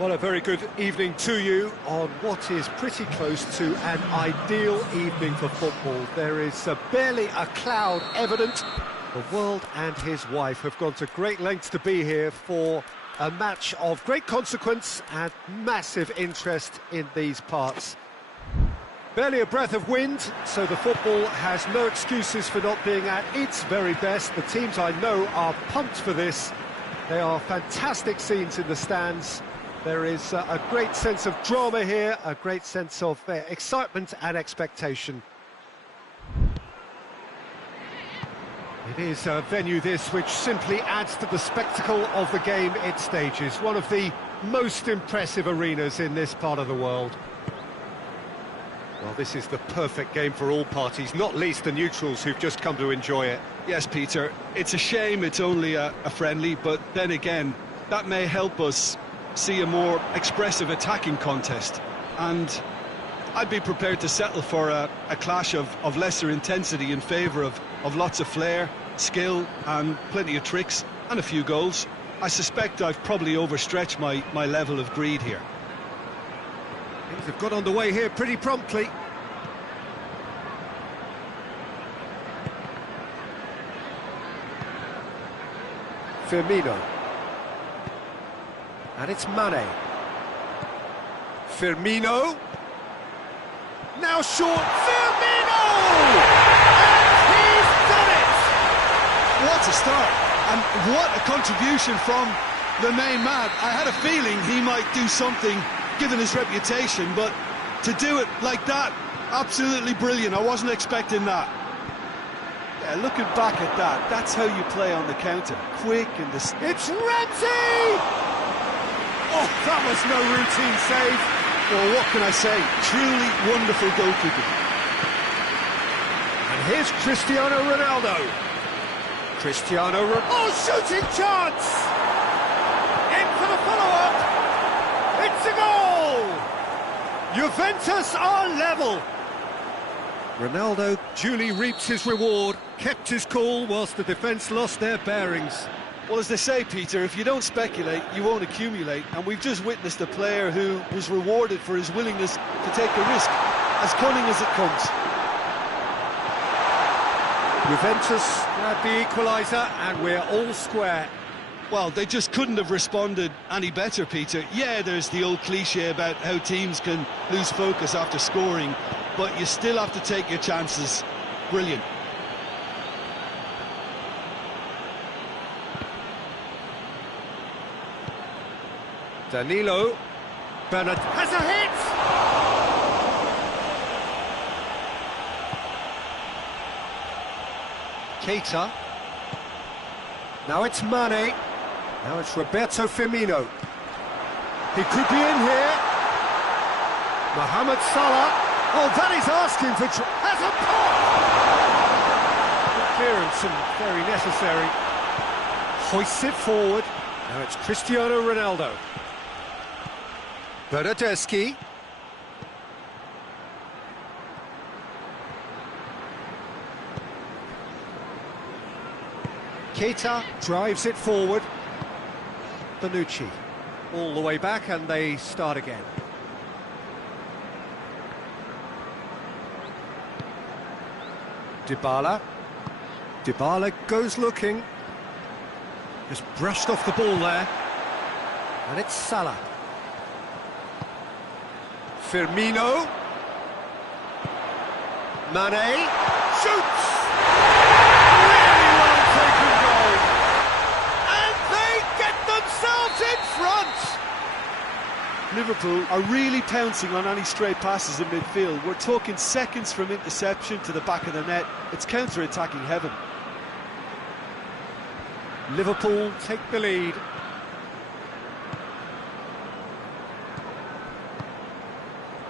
Well, a very good evening to you on what is pretty close to an ideal evening for football. There is barely a cloud evident. The world and his wife have gone to great lengths to be here for a match of great consequence and massive interest in these parts. Barely a breath of wind, so the football has no excuses for not being at its very best. The teams I know are pumped for this. They are fantastic scenes in the stands. There is a great sense of drama here, a great sense of excitement and expectation. It is a venue this which simply adds to the spectacle of the game it stages. One of the most impressive arenas in this part of the world. Well, this is the perfect game for all parties, not least the neutrals who've just come to enjoy it. Yes, Peter, it's a shame it's only a friendly, but then again, that may help us see a more expressive attacking contest, and I'd be prepared to settle for a clash of lesser intensity in favour of lots of flair, skill and plenty of tricks and a few goals. I suspect I've probably overstretched my level of greed here. Things have got underway here pretty promptly. Firmino. And it's Mane. Firmino. Now short. Firmino! And he's done it! What a start! And what a contribution from the main man. I had a feeling he might do something, given his reputation, but to do it like that, absolutely brilliant. I wasn't expecting that. Yeah, looking back at that, that's how you play on the counter. Quick and It's Ramsey! Oh, that was no routine save. Well, what can I say? Truly wonderful goalkeeping. And here's Cristiano Ronaldo. Oh, shooting chance! In for the follow-up. It's a goal! Juventus are level. Ronaldo duly reaps his reward, kept his cool whilst the defence lost their bearings. Well, as they say, Peter, if you don't speculate, you won't accumulate. And we've just witnessed a player who was rewarded for his willingness to take a risk, as cunning as it comes. Juventus grab the equaliser, and we're all square. Well, they just couldn't have responded any better, Peter. Yeah, there's the old cliche about how teams can lose focus after scoring, but you still have to take your chances. Brilliant. Danilo. Bernat has a hit! Keita. Now it's Mane. Now it's Roberto Firmino. He could be in here. Mohamed Salah. Oh, that is asking for... has a pop! Good clearance and very necessary. Hoists it forward. Now it's Cristiano Ronaldo. Bernardeschi. Keita drives it forward. Bonucci. All the way back and they start again. Dybala. Dybala goes looking. Just brushed off the ball there. And it's Salah. Firmino. Mane. Shoots! Really well taken goal. And they get themselves in front! Liverpool are really pouncing on any stray passes in midfield. We're talking seconds from interception to the back of the net. It's counter-attacking heaven. Liverpool take the lead.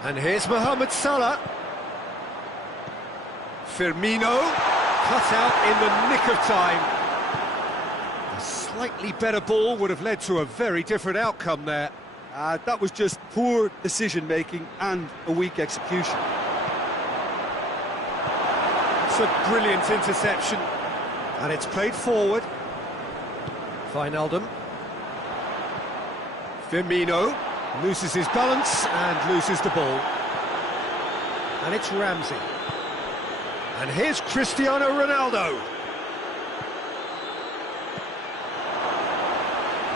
And here's Mohamed Salah. Firmino, cut out in the nick of time. A slightly better ball would have led to a very different outcome there. That was just poor decision-making and a weak execution. It's a brilliant interception. And it's played forward. Wijnaldum. Firmino. Loses his balance and loses the ball. And it's Ramsey. And here's Cristiano Ronaldo.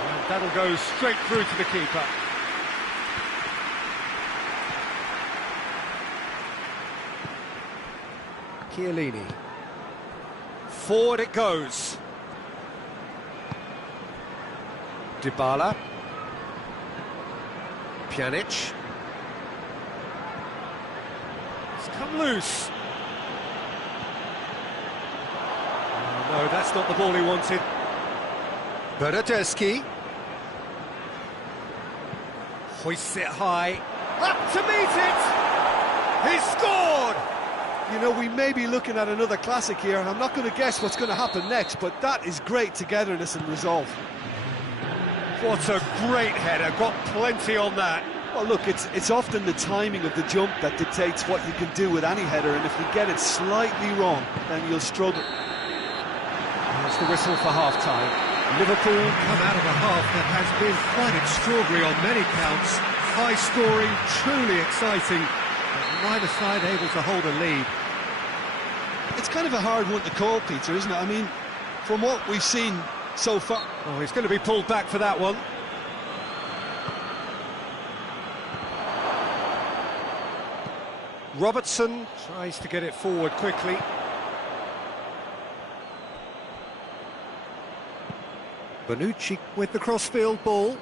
And that'll go straight through to the keeper. Chiellini. Forward it goes. Dybala. Pjanic. It's come loose. Oh, no, that's not the ball he wanted. Bernardeschi. Hoists it high. Up to meet it! He's scored! You know, we may be looking at another classic here, and I'm not going to guess what's going to happen next, but that is great togetherness and resolve. What a great header, got plenty on that. Well, look, it's often the timing of the jump that dictates what you can do with any header, and if you get it slightly wrong, then you'll struggle. That's the whistle for half-time. Liverpool come out of a half that has been quite extraordinary on many counts. High-scoring, truly exciting, but neither side able to hold a lead. It's kind of a hard one to call, Peter, isn't it? I mean, from what we've seen so far... Oh, he's going to be pulled back for that one. Robertson tries to get it forward quickly. Bonucci with the crossfield ball.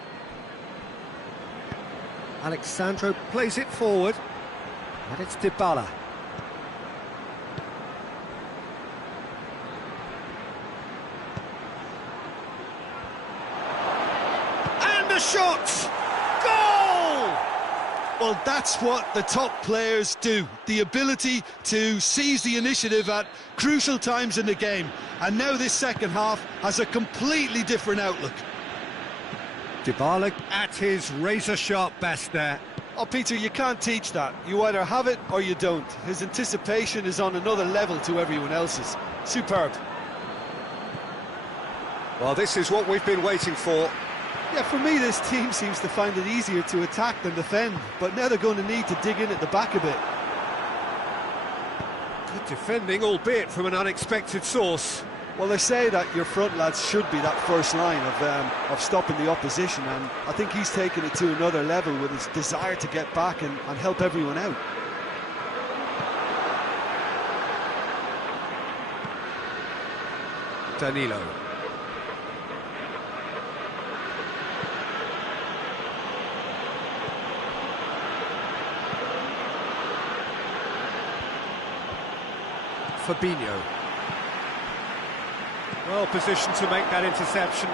Alexandro plays it forward. And it's Dybala. And a shot! Goal! Well, that's what the top players do. The ability to seize the initiative at crucial times in the game. And now this second half has a completely different outlook. Dybala at his razor-sharp best there. Oh, Peter, you can't teach that. You either have it or you don't. His anticipation is on another level to everyone else's. Superb. Well, this is what we've been waiting for. Yeah, for me, this team seems to find it easier to attack than defend, but now they're going to need to dig in at the back a bit. Good defending, albeit from an unexpected source. Well, they say that your front lads should be that first line of stopping the opposition, and I think he's taken it to another level with his desire to get back and help everyone out. Danilo. Fabinho. Well positioned to make that interception.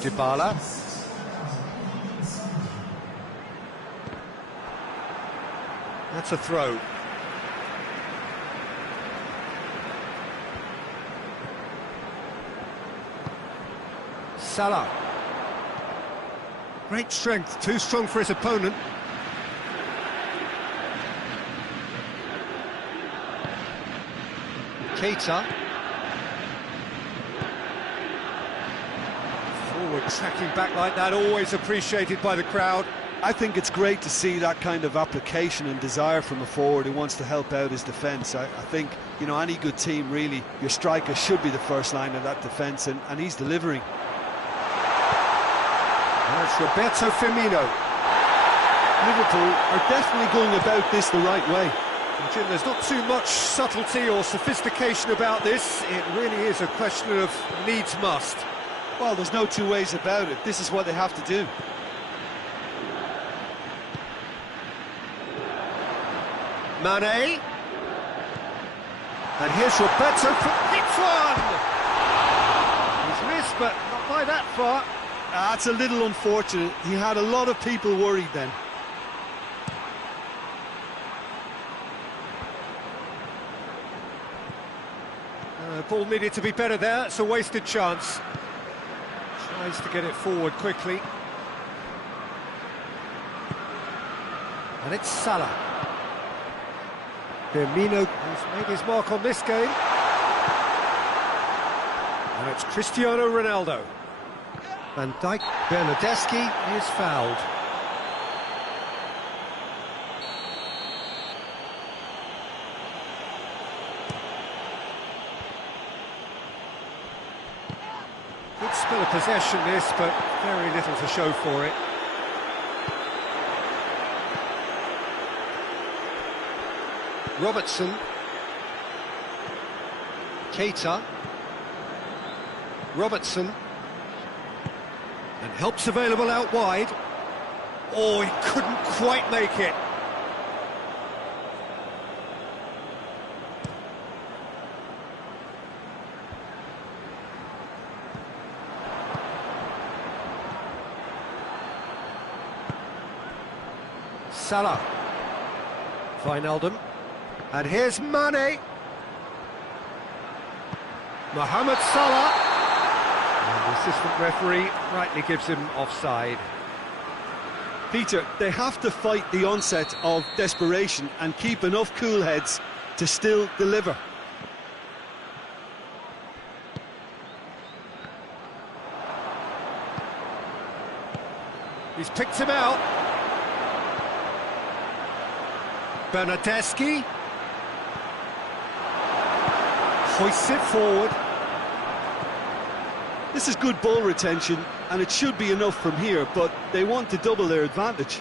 Dybala. That's a throw. Salah. Great strength, too strong for his opponent. Keita. Forward tracking back like that, always appreciated by the crowd. I think it's great to see that kind of application and desire from a forward who wants to help out his defence. I think, you know, any good team, really, your striker should be the first line of that defence, and he's delivering. That's Roberto Firmino. Liverpool are definitely going about this the right way. Jim, there's not too much subtlety or sophistication about this. It really is a question of needs must. Well, there's no two ways about it. This is what they have to do. Mane. And here's Roberto. Hits one! He's missed, but not by that far. That's a little unfortunate. He had a lot of people worried then. Ball needed to be better there. It's a wasted chance. Tries to get it forward quickly. And it's Salah. Firmino has made his mark on this game. And it's Cristiano Ronaldo. Van Dijk. Bernardeschi is fouled. Good spell of possession this, but very little to show for it. Robertson. Keita. Robertson. And help's available out wide. Oh, he couldn't quite make it. Salah. Wijnaldum. And here's Mane. Mohamed Salah. And the assistant referee rightly gives him offside. Peter, they have to fight the onset of desperation and keep enough cool heads to still deliver. He's picked him out. Bernardeschi hoists it forward. This is good ball retention, and it should be enough from here, but they want to double their advantage.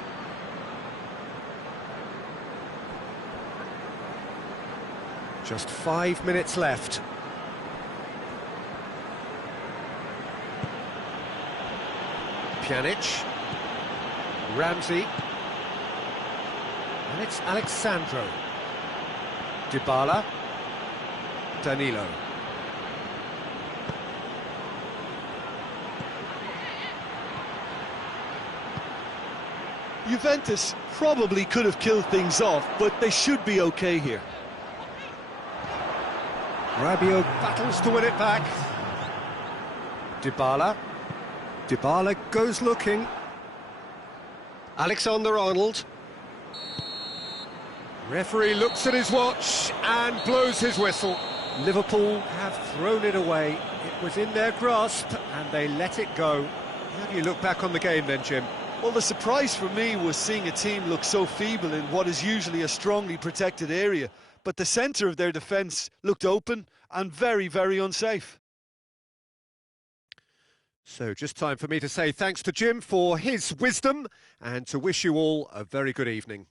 Just 5 minutes left. Pjanic. Ramsey. And it's Alexandro. Dybala. Danilo. Juventus probably could have killed things off, but they should be okay here. Rabiot battles to win it back. Dybala. Dybala goes looking. Alexander-Arnold. Referee looks at his watch and blows his whistle. Liverpool have thrown it away. It was in their grasp and they let it go. How do you look back on the game then, Jim? Well, the surprise for me was seeing a team look so feeble in what is usually a strongly protected area, but the centre of their defence looked open and very, very unsafe. So just time for me to say thanks to Jim for his wisdom and to wish you all a very good evening.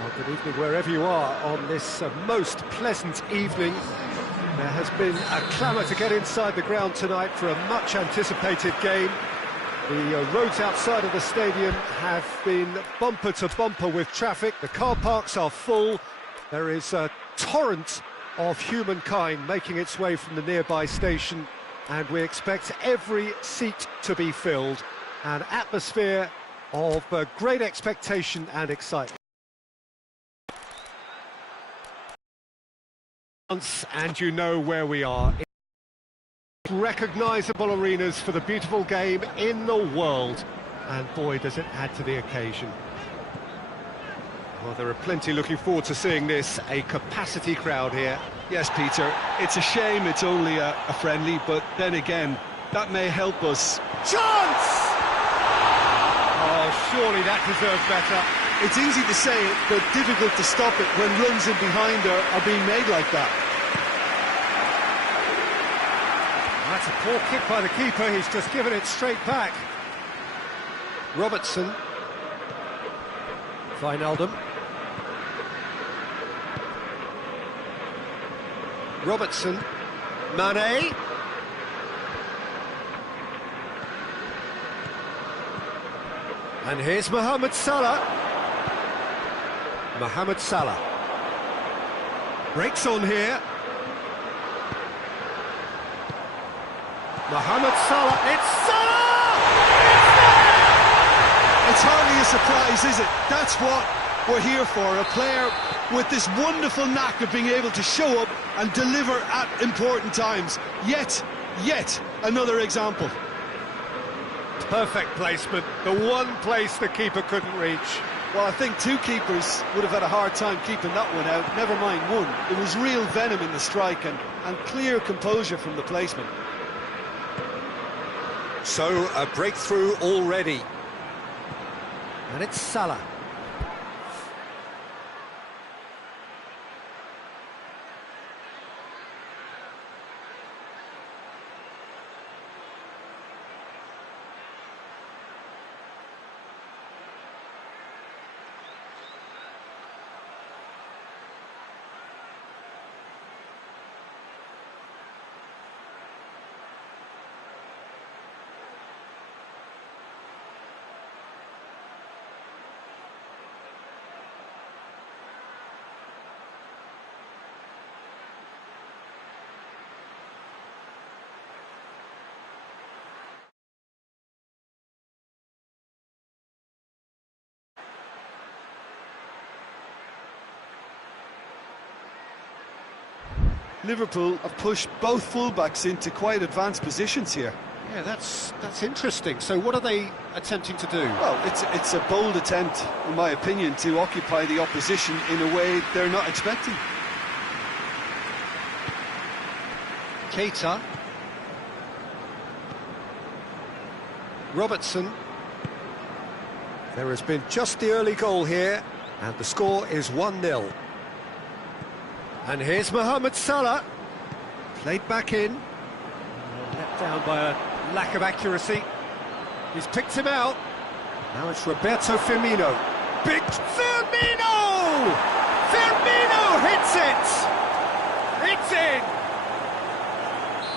Well, good evening wherever you are on this most pleasant evening. There has been a clamour to get inside the ground tonight for a much anticipated game. The roads outside of the stadium have been bumper to bumper with traffic. The car parks are full. There is a torrent of humankind making its way from the nearby station, and we expect every seat to be filled. An atmosphere of great expectation and excitement. And you know where we are. Recognisable arenas for the beautiful game in the world, and boy does it add to the occasion. Well, there are plenty looking forward to seeing this, a capacity crowd here. Yes, Peter, it's a shame it's only a friendly, but then again, that may help us. Chance! Oh, surely that deserves better. It's easy to say it, but difficult to stop it when runs in behind are being made like that. That's a poor kick by the keeper, he's just given it straight back. Robertson. Wijnaldum. Robertson. Mane. And here's Mohamed Salah. Mohamed Salah. Breaks on here. Mohamed Salah, it's Salah! It's hardly a surprise, is it? That's what we're here for, a player with this wonderful knack of being able to show up and deliver at important times. Yet another example. Perfect placement, the one place the keeper couldn't reach. Well, I think two keepers would have had a hard time keeping that one out, never mind one. It was real venom in the strike and clear composure from the placement. So, a breakthrough already. And it's Salah. Liverpool have pushed both fullbacks into quite advanced positions here. Yeah, that's interesting. So what are they attempting to do? Well, it's a bold attempt, in my opinion, to occupy the opposition in a way they're not expecting. Keita. Robertson. There has been just the early goal here, and the score is 1-0. And here's Mohamed Salah, played back in, let down by a lack of accuracy. He's picked him out. Now it's Roberto Firmino. Big Firmino! Firmino hits it! It's in!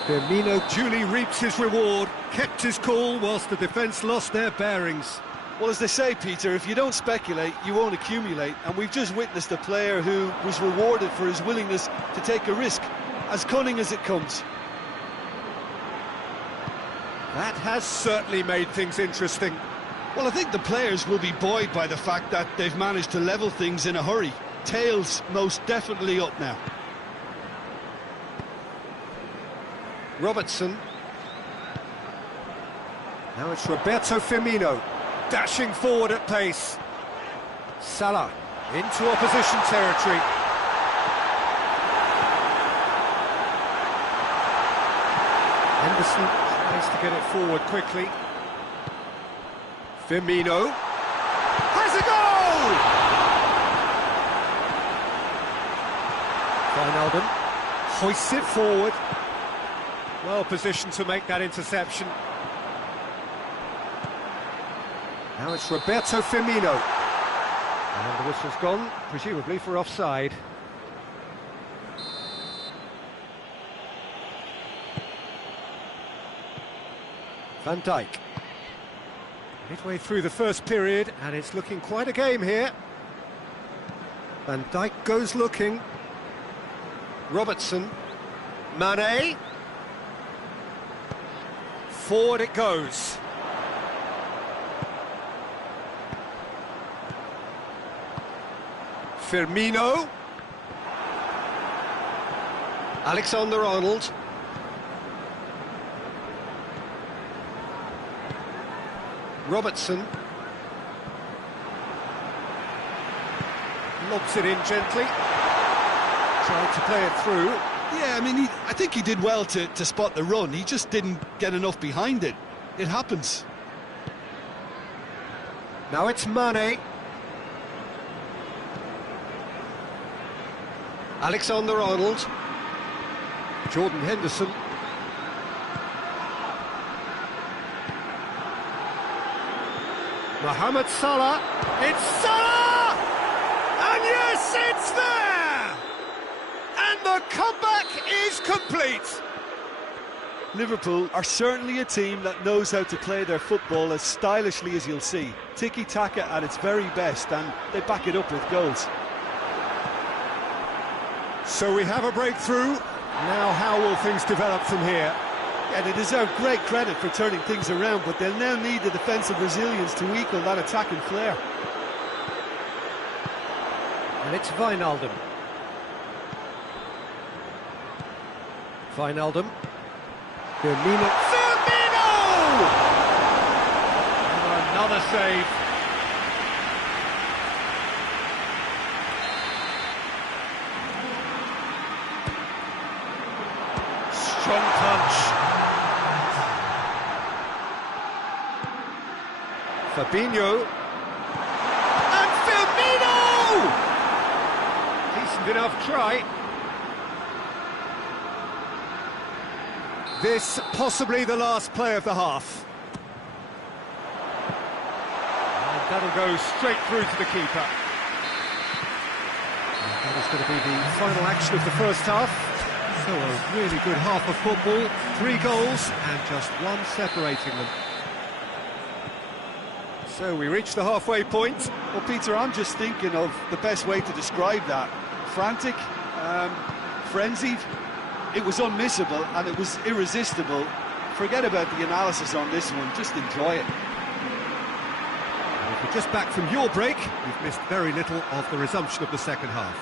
Firmino duly reaps his reward, kept his cool whilst the defence lost their bearings. Well, as they say, Peter, if you don't speculate, you won't accumulate. And we've just witnessed a player who was rewarded for his willingness to take a risk, as cunning as it comes. That has certainly made things interesting. Well, I think the players will be buoyed by the fact that they've managed to level things in a hurry. Tails most definitely up now. Robertson. Now it's Roberto Firmino. Dashing forward at pace. Salah into opposition territory. Henderson tries to get it forward quickly. Firmino has a goal! Wijnaldum hoists it forward. Well positioned to make that interception. Now it's Roberto Firmino. And the whistle's gone, presumably for offside. Van Dijk. Midway through the first period, and it's looking quite a game here. Van Dijk goes looking. Robertson. Mane. Forward it goes. Firmino. Alexander-Arnold. Robertson. Lobs it in gently. Tried to play it through. Yeah, I mean, I think he did well to spot the run. He just didn't get enough behind it. It happens. Now it's Mane. Alexander-Arnold. Jordan Henderson. Mohamed Salah. It's Salah! And yes, it's there! And the comeback is complete. Liverpool are certainly a team that knows how to play their football as stylishly as you'll see. Tiki-taka at its very best, and they back it up with goals. So we have a breakthrough. Now how will things develop from here? Yeah, they deserve great credit for turning things around, but they'll now need the defensive resilience to equal that attacking flair. And it's Wijnaldum. Wijnaldum. Firmino. Firmino! Oh, another save. Strong touch. Fabinho. And Firmino! Decent enough try. This possibly the last play of the half. And that'll go straight through to the keeper. And that is going to be the final action of the first half. So a really good half of football, 3 goals and just one separating them. So we reach the halfway point. Well, Peter, I'm just thinking of the best way to describe that. Frantic, frenzied. It was unmissable and it was irresistible. Forget about the analysis on this one, just enjoy it. And if you're just back from your break, you've missed very little of the resumption of the second half.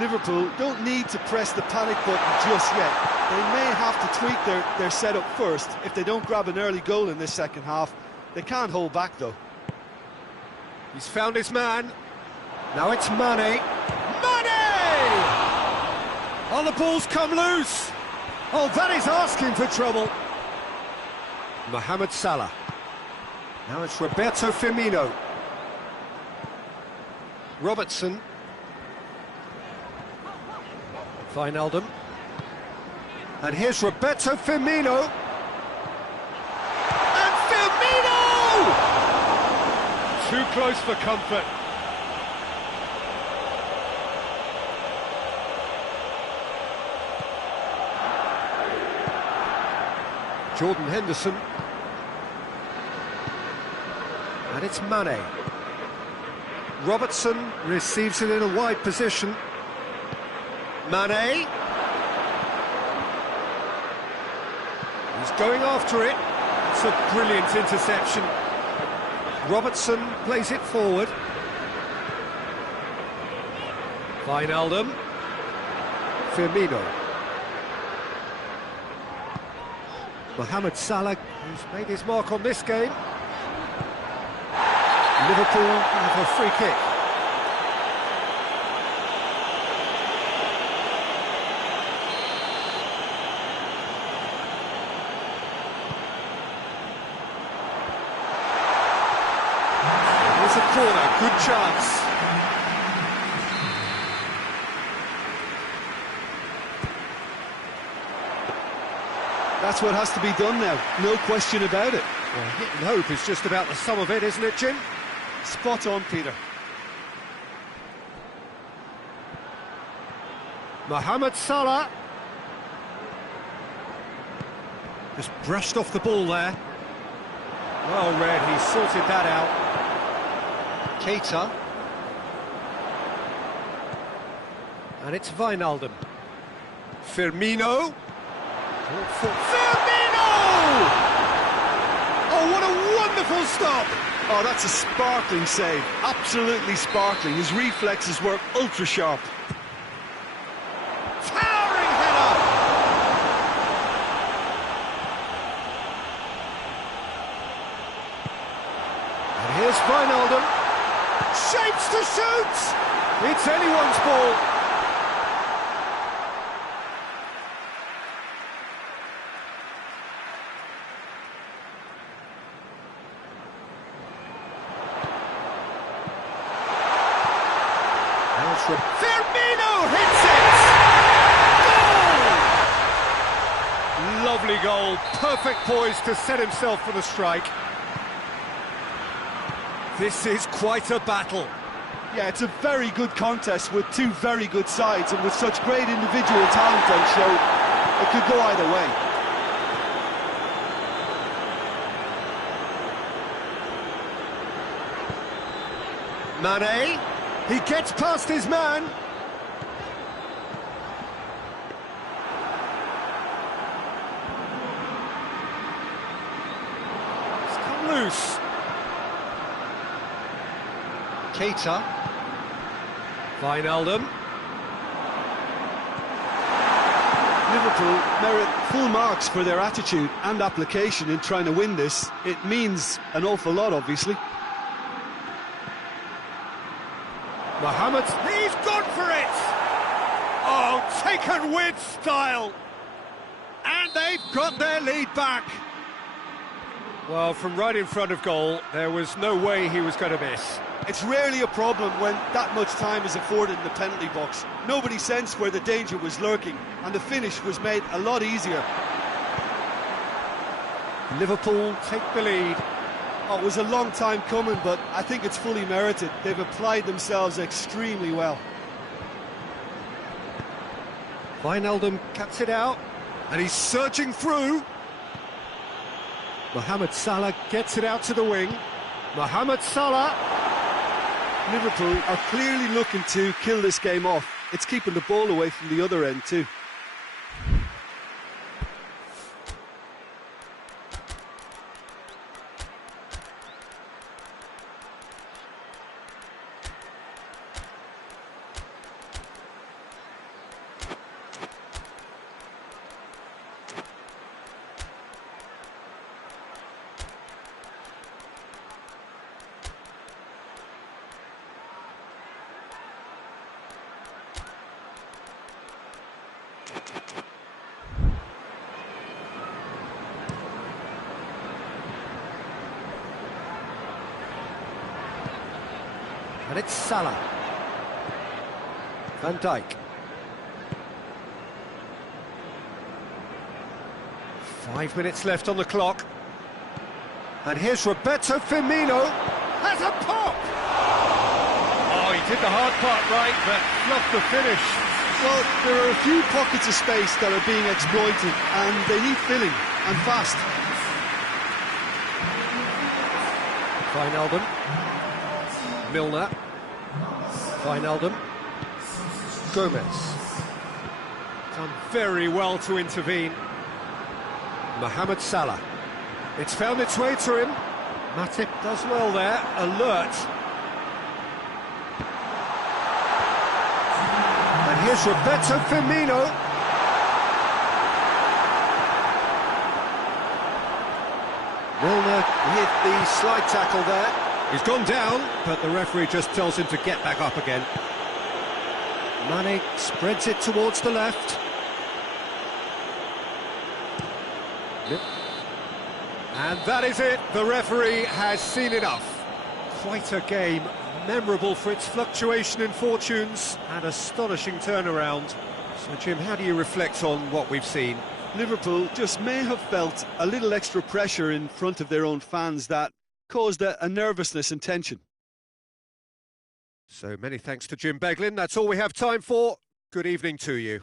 Liverpool don't need to press the panic button just yet. They may have to tweak their setup first if they don't grab an early goal in this second half. They can't hold back though. He's found his man. Now it's Mane. Oh, the ball's come loose! Oh, that is asking for trouble. Mohamed Salah. Now it's Roberto Firmino. Robertson. Wijnaldum. And here's Roberto Firmino. And Firmino! Too close for comfort. Jordan Henderson. And it's Mane. Robertson receives it in a wide position. Mane. He's going after it. It's a brilliant interception. Robertson plays it forward. Wijnaldum. Firmino. Mohamed Salah, who's made his mark on this game. Liverpool have a free kick. There's a corner, good chance. That's what has to be done now, no question about it. Well, hit and hope is just about the sum of it, isn't it, Jim? Spot on, Peter. Mohamed Salah. Just brushed off the ball there. Well read, he sorted that out. Keita. And it's Wijnaldum. Firmino. Firmino! Oh, what a wonderful stop! Oh, that's a sparkling save. Absolutely sparkling. His reflexes were ultra sharp. Towering header! And here's Wijnaldum. Shapes to shoot! It's anyone's ball. Firmino hits it! Goal! Lovely goal, perfect poise to set himself for the strike. This is quite a battle. Yeah, it's a very good contest with two very good sides, and with such great individual talent on show, it could go either way. Mane, he gets past his man. It's come loose. Keita. Wijnaldum. Liverpool merit full marks for their attitude and application in trying to win this. It means an awful lot, obviously. Mohamed, he's gone for it! Oh, taken with style! And they've got their lead back. Well, from right in front of goal, there was no way he was going to miss. It's rarely a problem when that much time is afforded in the penalty box. Nobody sensed where the danger was lurking, and the finish was made a lot easier. Liverpool take the lead. Oh, it was a long time coming, but I think it's fully merited. They've applied themselves extremely well. Wijnaldum cuts it out, and he's surging through. Mohamed Salah gets it out to the wing. Mohamed Salah. Liverpool are clearly looking to kill this game off. It's keeping the ball away from the other end too. And it's Salah. Van Dijk. 5 minutes left on the clock. And here's Roberto Firmino. Has a pop! Oh, he did the hard part right, but fluffed the finish. Well, there are a few pockets of space that are being exploited, and they need filling, and fast. Wijnaldum. Milner. Wijnaldum. Gomez. Done very well to intervene. Mohamed Salah. It's found its way to him. Matip does well there, alert. And here's Roberto Firmino. Milner with the slide tackle there. He's gone down, but the referee just tells him to get back up again. Mane spreads it towards the left. And that is it. The referee has seen enough. Quite a game, memorable for its fluctuation in fortunes and astonishing turnaround. So, Jim, how do you reflect on what we've seen? Liverpool just may have felt a little extra pressure in front of their own fans that caused a nervousness and tension. So many thanks to Jim Beglin. That's all we have time for. Good evening to you.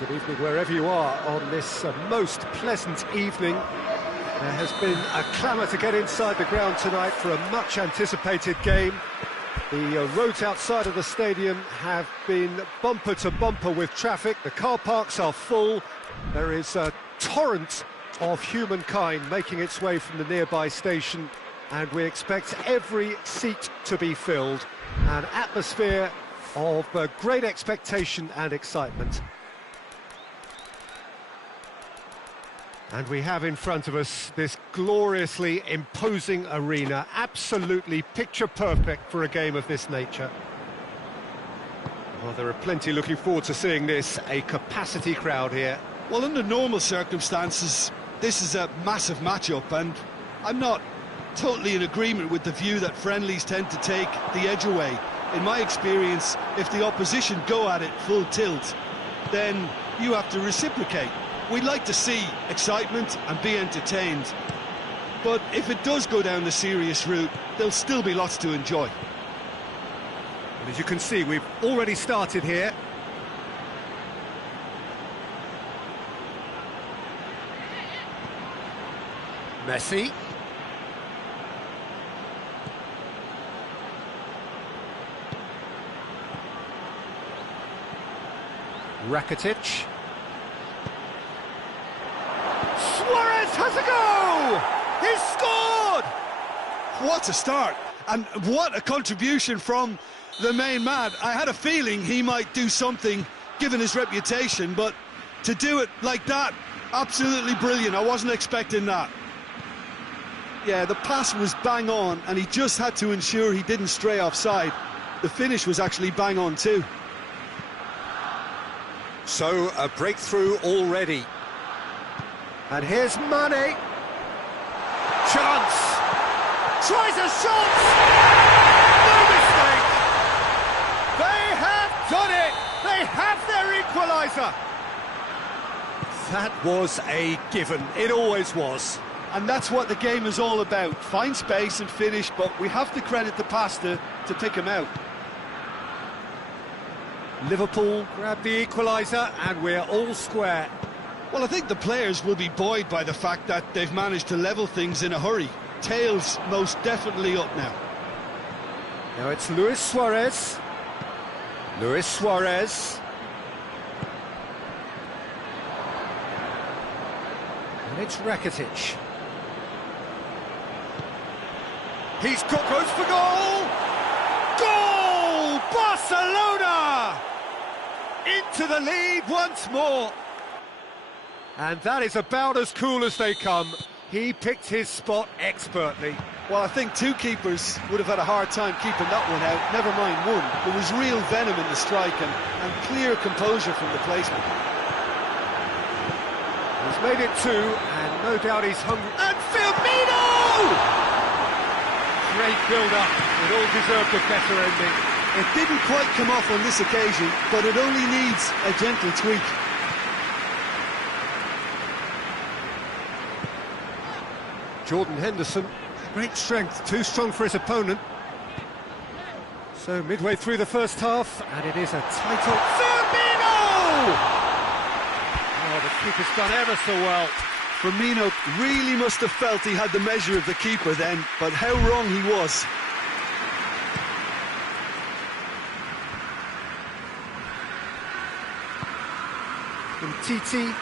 Good evening wherever you are on this most pleasant evening. There has been a clamour to get inside the ground tonight for a much anticipated game. The roads outside of the stadium have been bumper to bumper with traffic. The car parks are full. There is a torrent of humankind making its way from the nearby station, and we expect every seat to be filled. An atmosphere of great expectation and excitement. And we have in front of us this gloriously imposing arena, absolutely picture perfect for a game of this nature. Well, there are plenty looking forward to seeing this, a capacity crowd here. Well, under normal circumstances, this is a massive matchup, and I'm not totally in agreement with the view that friendlies tend to take the edge away. In my experience, if the opposition go at it full tilt, then you have to reciprocate. We'd like to see excitement and be entertained, but if it does go down the serious route, there'll still be lots to enjoy. And as you can see, we've already started here. Messi. Rakitic. Suarez has a go! He's scored! What a start, and what a contribution from the main man. I had a feeling he might do something given his reputation, but to do it like that, absolutely brilliant. I wasn't expecting that. Yeah, the pass was bang on, and he just had to ensure he didn't stray offside. The finish was actually bang on too. So, a breakthrough already. And here's Mane. Chance! Tries a shot! No mistake! They have done it! They have their equaliser! That was a given. It always was. And that's what the game is all about. Find space and finish, but we have to credit the passer to pick him out. Liverpool grab the equaliser, and we're all square. Well, I think the players will be buoyed by the fact that they've managed to level things in a hurry. Tails most definitely up now. Now it's Luis Suarez. Luis Suarez. And it's Rakitic. Goes for goal! Goal! Barcelona! Into the lead once more. And that is about as cool as they come. He picked his spot expertly. Well, I think two keepers would have had a hard time keeping that one out, never mind one. There was real venom in the strike and clear composure from the placement. He's made it two, and no doubt he's hungry. And Firmino! Great build-up. It all deserved a better ending. It didn't quite come off on this occasion, but it only needs a gentle tweak. Jordan Henderson, great strength, too strong for his opponent. So midway through the first half, and it is a title. Firmino! Oh, the keeper's done ever so well. Firmino really must have felt he had the measure of the keeper then, but how wrong he was. Titi.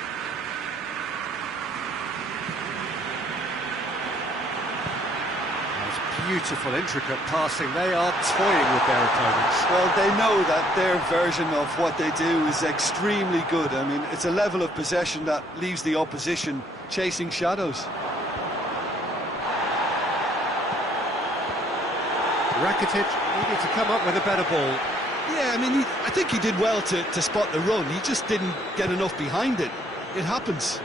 Beautiful, intricate passing. They are toying with their opponents. Well, they know that their version of what they do is extremely good. I mean, it's a level of possession that leaves the opposition chasing shadows. Rakitic needed to come up with a better ball. Yeah, I mean, I think he did well to spot the run. He just didn't get enough behind it. It happens.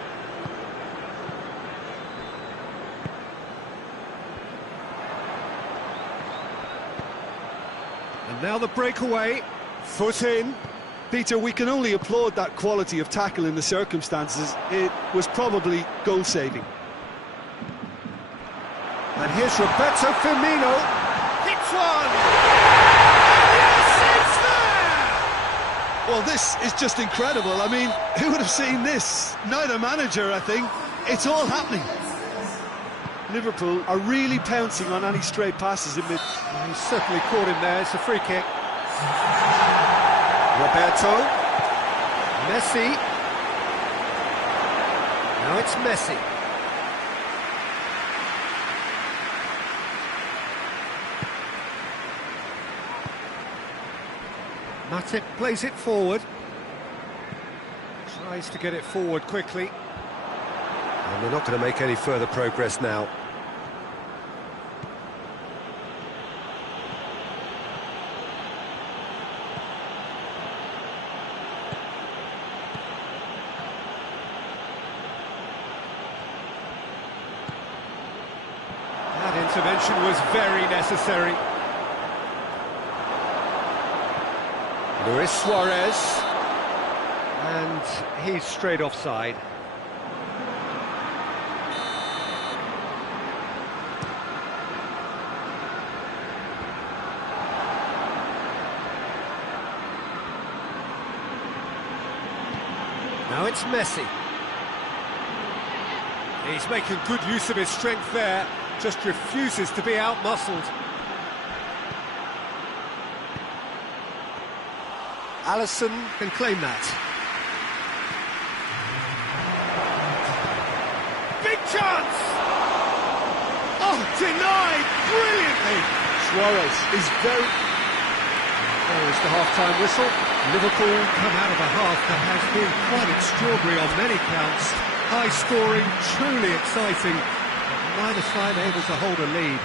And now the breakaway, foot in. Peter, we can only applaud that quality of tackle in the circumstances. It was probably goal-saving. And here's Roberto Firmino. Hits one! Yes, it's there! Well, this is just incredible. I mean, who would have seen this? Neither manager, I think. It's all happening. Liverpool are really pouncing on any stray passes in mid. Well, he's certainly caught him there. It's a free kick. Roberto. Messi. Now it's Messi. Matip plays it forward. Tries to get it forward quickly. And they're not going to make any further progress now. That intervention was very necessary. Luis Suarez. And he's straight offside. Now it's Messi. He's making good use of his strength there, just refuses to be out-muscled. Alisson can claim that. Big chance! Oh, denied brilliantly! Suarez is very... There is the half-time whistle. Liverpool come out of a half that has been quite extraordinary on many counts. High-scoring, truly exciting. Neither side able to hold a lead.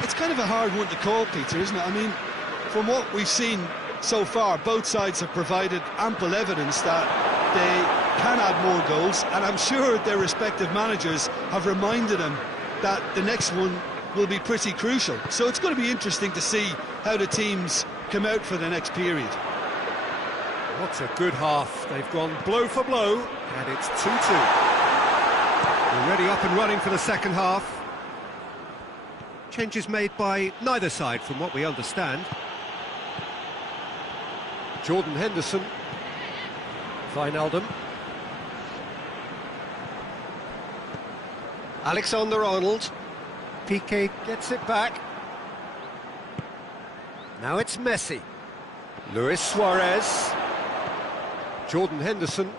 It's kind of a hard one to call, Peter, isn't it? I mean, from what we've seen so far, both sides have provided ample evidence that they can add more goals, and I'm sure their respective managers have reminded them that the next one will be pretty crucial. So it's going to be interesting to see how the teams come out for the next period. What a good half. They've gone blow for blow, and it's 2-2. Already up and running for the second half. Changes made by neither side, from what we understand. Jordan Henderson. Wijnaldum. Alexander-Arnold. Piqué gets it back. Now it's Messi. Luis Suarez. Jordan Henderson.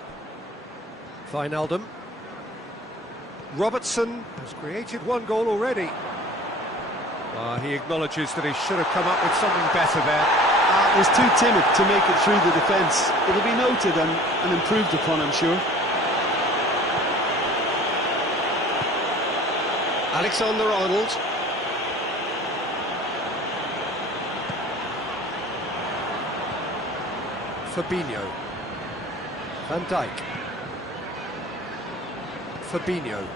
Wijnaldum. Robertson has created one goal already. He acknowledges that he should have come up with something better there. Was too timid to make it through the defence. It'll be noted and improved upon, I'm sure. Alexander-Arnold. Fabinho. Van Dijk. Fabinho.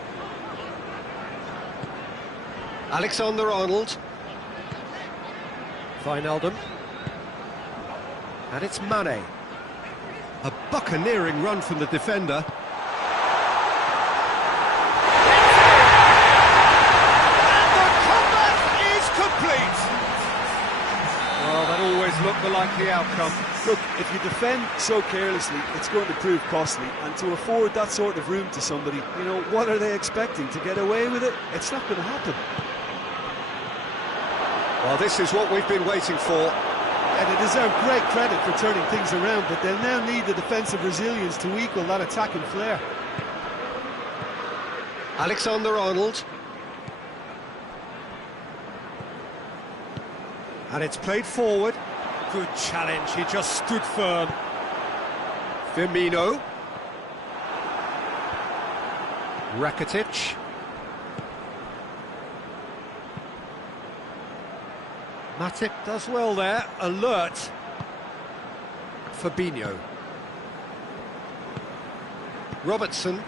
Alexander-Arnold. Wijnaldum. And it's Mane. A buccaneering run from the defender. And the comeback is complete! Well, that always looked the likely outcome. Look, if you defend so carelessly, it's going to prove costly. And to afford that sort of room to somebody, you know, what are they expecting? To get away with it? It's not going to happen. Well, this is what we've been waiting for. And they deserve great credit for turning things around, but they'll now need the defensive resilience to equal that attacking flair. Alexander-Arnold. And it's played forward. Good challenge, he just stood firm. Firmino. Rakitic. Matip does well there, alert. Fabinho. Robertson.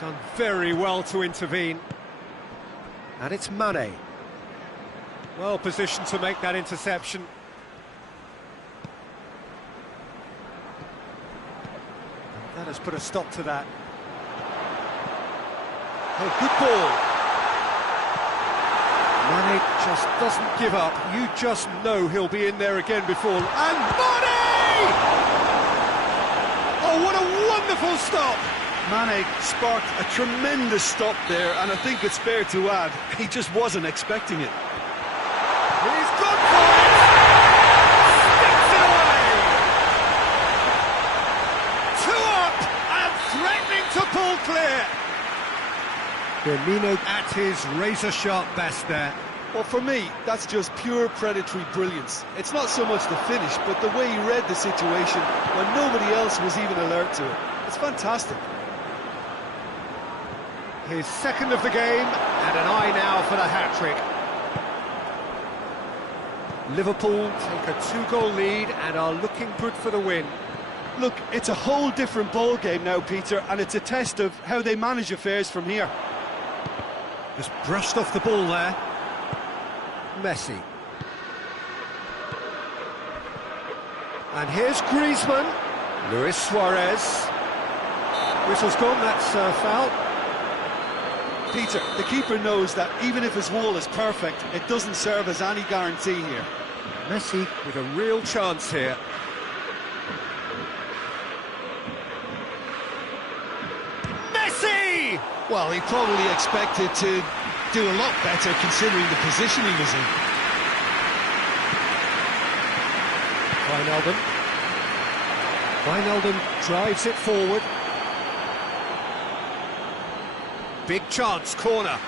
Done very well to intervene. And it's Mane. Well positioned to make that interception. That has put a stop to that. Oh, good ball. Mane just doesn't give up. You just know he'll be in there again before... And Mane! Oh, what a wonderful stop! Mane sparked a tremendous stop there, and I think it's fair to add, he just wasn't expecting it. He's gone for it! Sticks it away! 2 up and threatening to pull clear! Firmino at his razor-sharp best there. Well, for me, that's just pure predatory brilliance. It's not so much the finish, but the way he read the situation when nobody else was even alert to it. It's fantastic. His second of the game, and an eye now for the hat-trick. Liverpool take a 2-goal lead and are looking good for the win. Look, it's a whole different ball game now, Peter, and it's a test of how they manage affairs from here. Just brushed off the ball there. Messi. And here's Griezmann. Luis Suarez. Whistle's gone, that's a foul. Peter, the keeper knows that even if his wall is perfect, it doesn't serve as any guarantee here. Messi with a real chance here. Messi! Well, he probably expected to do a lot better considering the position he was in. Wijnaldum. Wijnaldum drives it forward. Big chance, corner.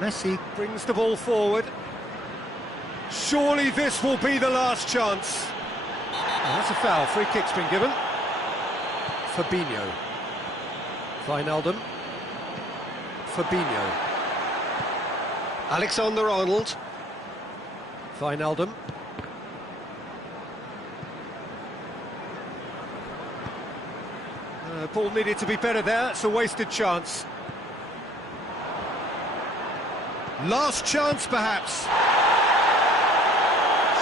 Messi brings the ball forward. Surely this will be the last chance. Oh, that's a foul. Free kick's been given. Fabinho. Wijnaldum. Fabinho. Alexander-Arnold. Wijnaldum. Ball needed to be better there. It's a wasted chance. Last chance, perhaps.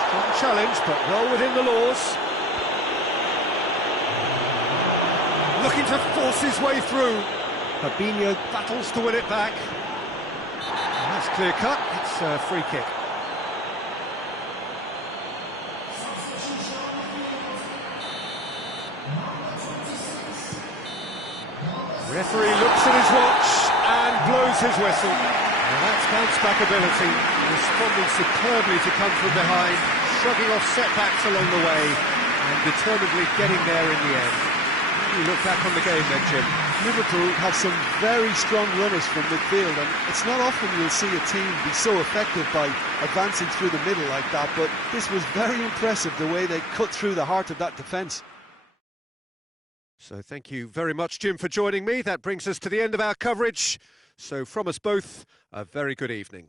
Strong challenge, but well within the laws. Looking to force his way through. Fabinho battles to win it back. And that's clear cut. It's a free kick. Referee looks at his watch and blows his whistle. Now that's bounce-back ability, responding superbly to come from behind, shrugging off setbacks along the way, and determinedly getting there in the end. You look back on the game then, Jim. Liverpool have some very strong runners from midfield, and it's not often you'll see a team be so effective by advancing through the middle like that, but this was very impressive, the way they cut through the heart of that defence. So thank you very much, Jim, for joining me. That brings us to the end of our coverage. So from us both, a very good evening.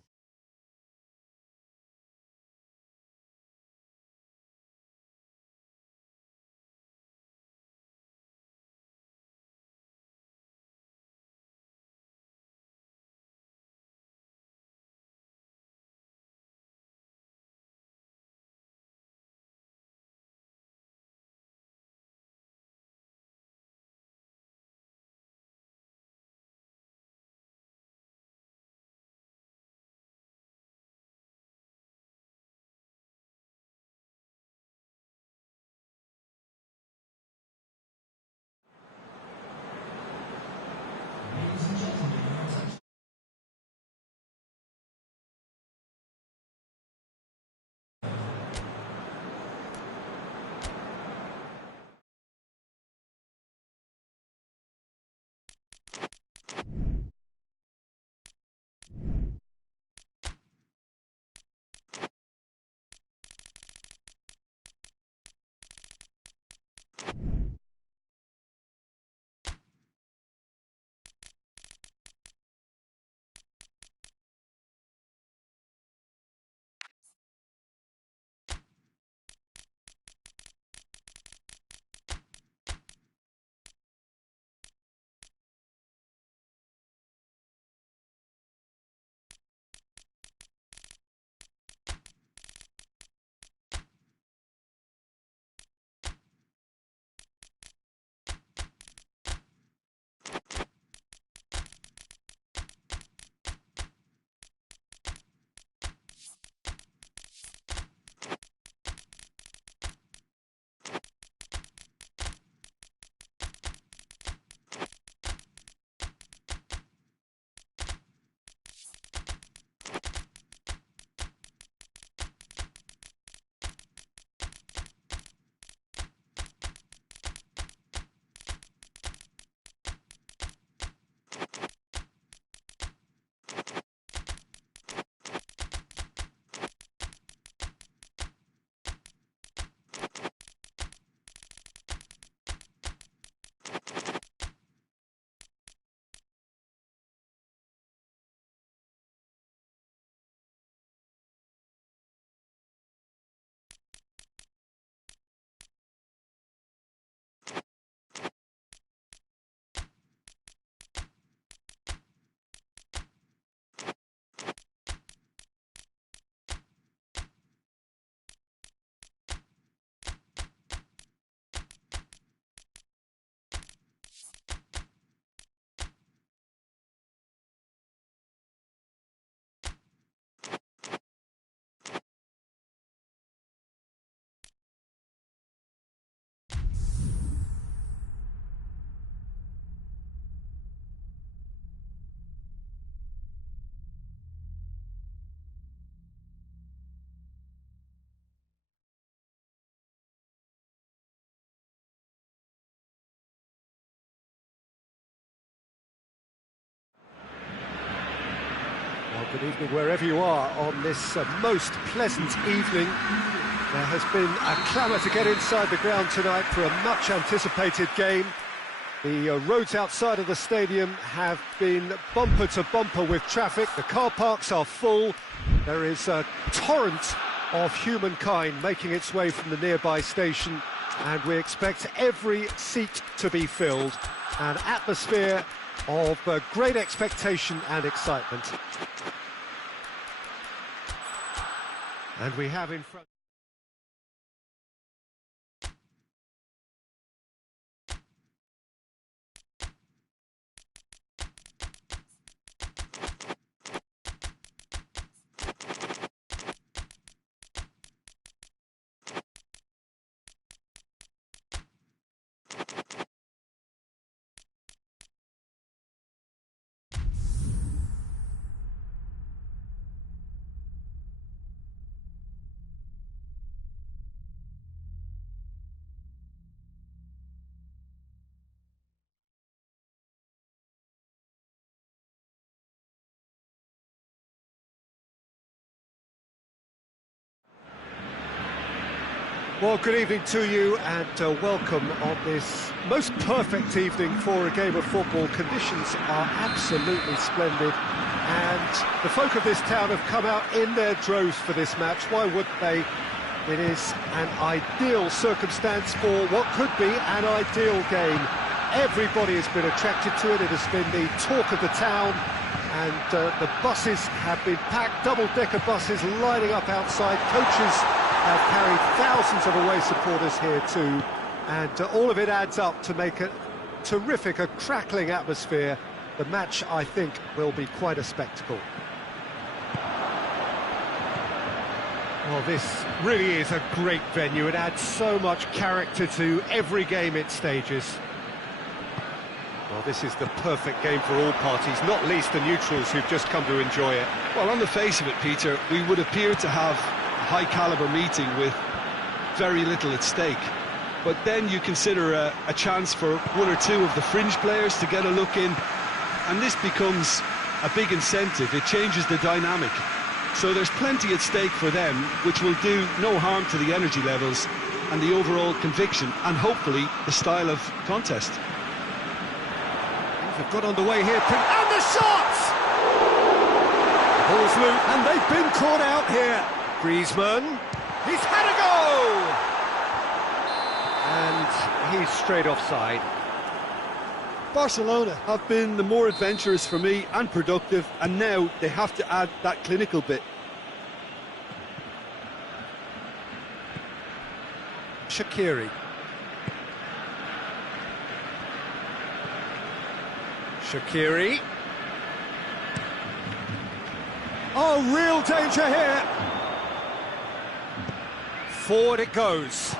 Good evening wherever you are on this most pleasant evening. There has been a clamour to get inside the ground tonight for a much anticipated game. The roads outside of the stadium have been bumper to bumper with traffic. The car parks are full. There is a torrent of humankind making its way from the nearby station, and we expect every seat to be filled. An atmosphere of great expectation and excitement. And we have in front... Well, good evening to you and welcome on this most perfect evening for a game of football. Conditions are absolutely splendid and the folk of this town have come out in their droves for this match. Why wouldn't they? It is an ideal circumstance for what could be an ideal game. Everybody has been attracted to it. It has been the talk of the town, and the buses have been packed, double-decker buses lining up outside. Coaches have carried thousands of away supporters here too, and all of it adds up to make a terrific, a crackling atmosphere. The match, I think, will be quite a spectacle. Well, this really is a great venue. It adds so much character to every game it stages. Well, this is the perfect game for all parties, not least the neutrals who've just come to enjoy it. Well, on the face of it, Peter, we would appear to have high-caliber meeting with very little at stake, but then you consider a chance for one or two of the fringe players to get a look in, and this becomes a big incentive. It changes the dynamic, so there's plenty at stake for them, which will do no harm to the energy levels and the overall conviction and hopefully the style of contest. They've got underway here, and the shots! The ball's loose, and they've been caught out here. Griezmann, he's had a go! And he's straight offside. Barcelona have been the more adventurous for me and productive, and now they have to add that clinical bit. Shaqiri. Shaqiri. Oh, real danger here. Forward it goes.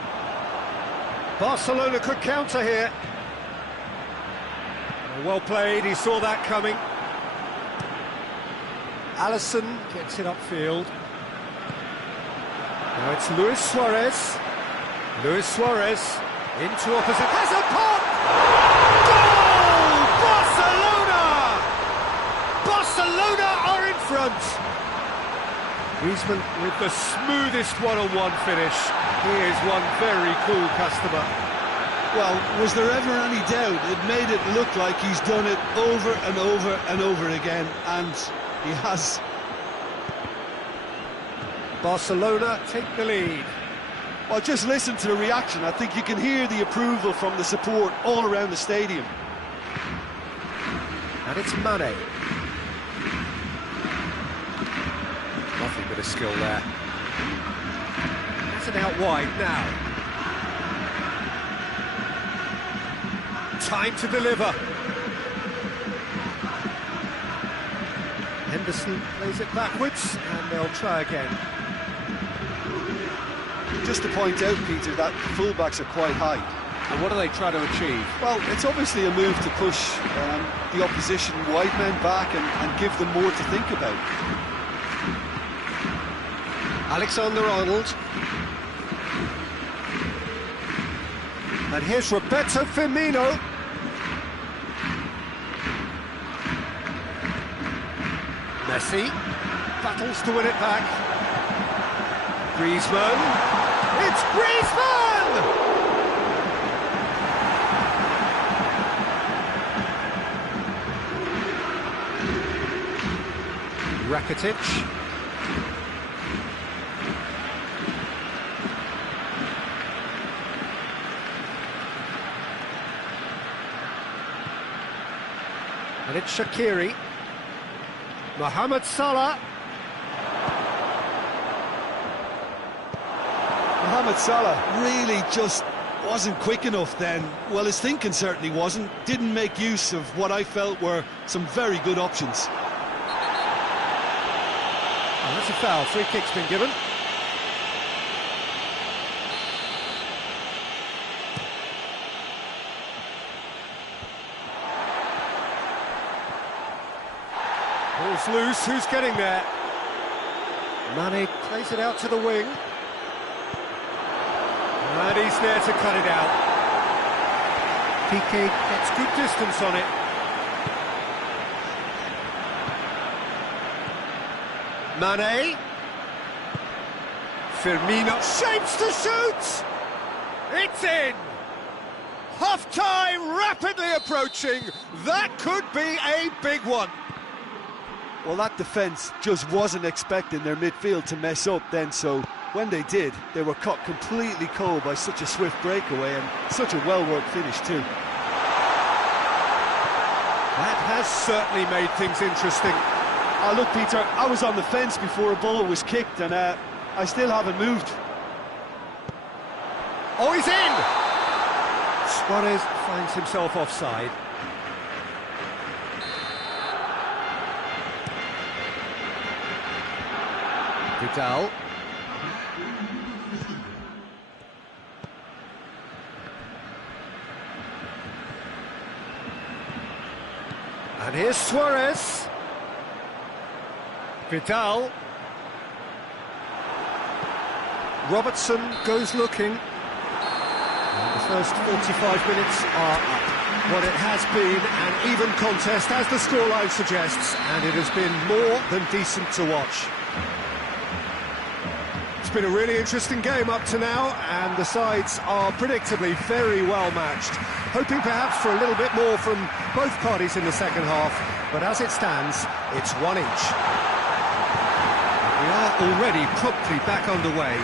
Barcelona could counter here. Well played, he saw that coming. Alisson gets it upfield. Now it's Luis Suarez. Luis Suarez into opposite. Has a pop! Goal! Barcelona! Barcelona are in front. Griezmann with the smoothest one-on-one finish. He is one very cool customer. Well, was there ever any doubt? It made it look like he's done it over and over and over again, and he has. Barcelona take the lead. Well, just listen to the reaction. I think you can hear the approval from the support all around the stadium. And it's Mane. Nothing but a skill there. That's it out wide now. Time to deliver. Henderson plays it backwards, and they'll try again. Just to point out, Peter, that fullbacks are quite high. And what do they try to achieve? Well, it's obviously a move to push the opposition wide men back and give them more to think about. Alexander-Arnold. And here's Roberto Firmino. Messi. battles to win it back. Griezmann. It's Griezmann! Rakitic. And it's Shaqiri. Mohamed Salah. Mohamed Salah really just wasn't quick enough then. Well, his thinking certainly wasn't. Didn't make use of what I felt were some very good options. Oh, that's a foul. Free kick's been given. Ball's loose. Who's getting there? Mane plays it out to the wing. And he's there to cut it out. Piqué gets good distance on it. Mane. Firmino shapes to shoot! It's in! Half-time rapidly approaching. That could be a big one. Well, that defence just wasn't expecting their midfield to mess up then, so when they did, they were caught completely cold by such a swift breakaway and such a well-worked finish too. That has certainly made things interesting. Look, Peter, I was on the fence before a ball was kicked and I still haven't moved. Oh, he's in! Suarez finds himself offside. Vidal. And here's Suarez. Vidal. Robertson goes looking. And the first 45 minutes are up. What it has been an even contest, as the scoreline suggests, and it has been more than decent to watch. It's been a really interesting game up to now, and the sides are predictably very well matched. Hoping perhaps for a little bit more from both parties in the second half, but as it stands, it's one each. We are already promptly back underway.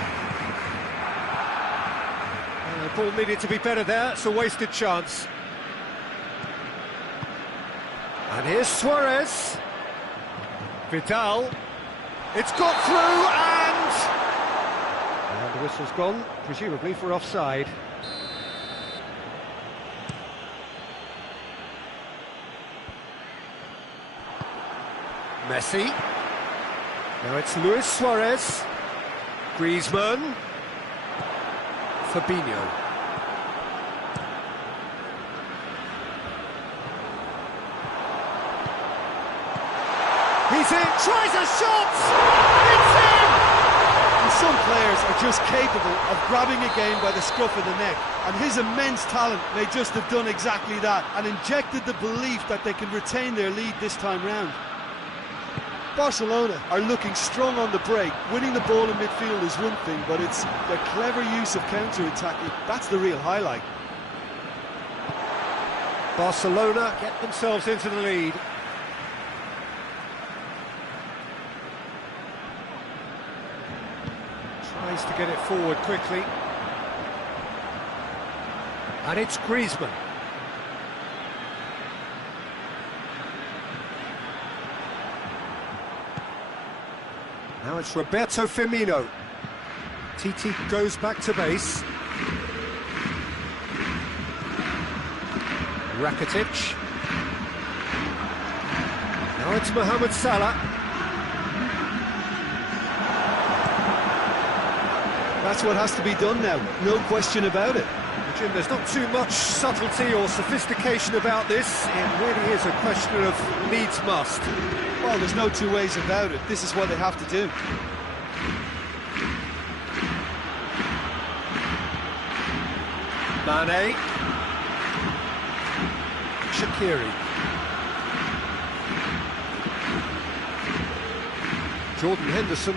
The ball needed to be better there, it's a wasted chance. And here's Suarez. Vidal. It's got through and the whistle's gone, presumably for offside. Messi. Now it's Luis Suarez. Griezmann. Fabinho. He's in, tries a shot! It's in! And some players are just capable of grabbing a game by the scruff of the neck, and his immense talent may just have done exactly that and injected the belief that they can retain their lead this time round. Barcelona are looking strong on the break. Winning the ball in midfield is one thing, but it's their clever use of counter-attacking. That's the real highlight. Barcelona get themselves into the lead. Tries to get it forward quickly. And it's Griezmann. Now it's Roberto Firmino. Titi goes back to base. Rakitic. Now it's Mohamed Salah. That's what has to be done now, no question about it. Jim, there's not too much subtlety or sophistication about this. It really is a question of needs must. Well, there's no two ways about it. This is what they have to do. Mane. Shaqiri. Jordan Henderson.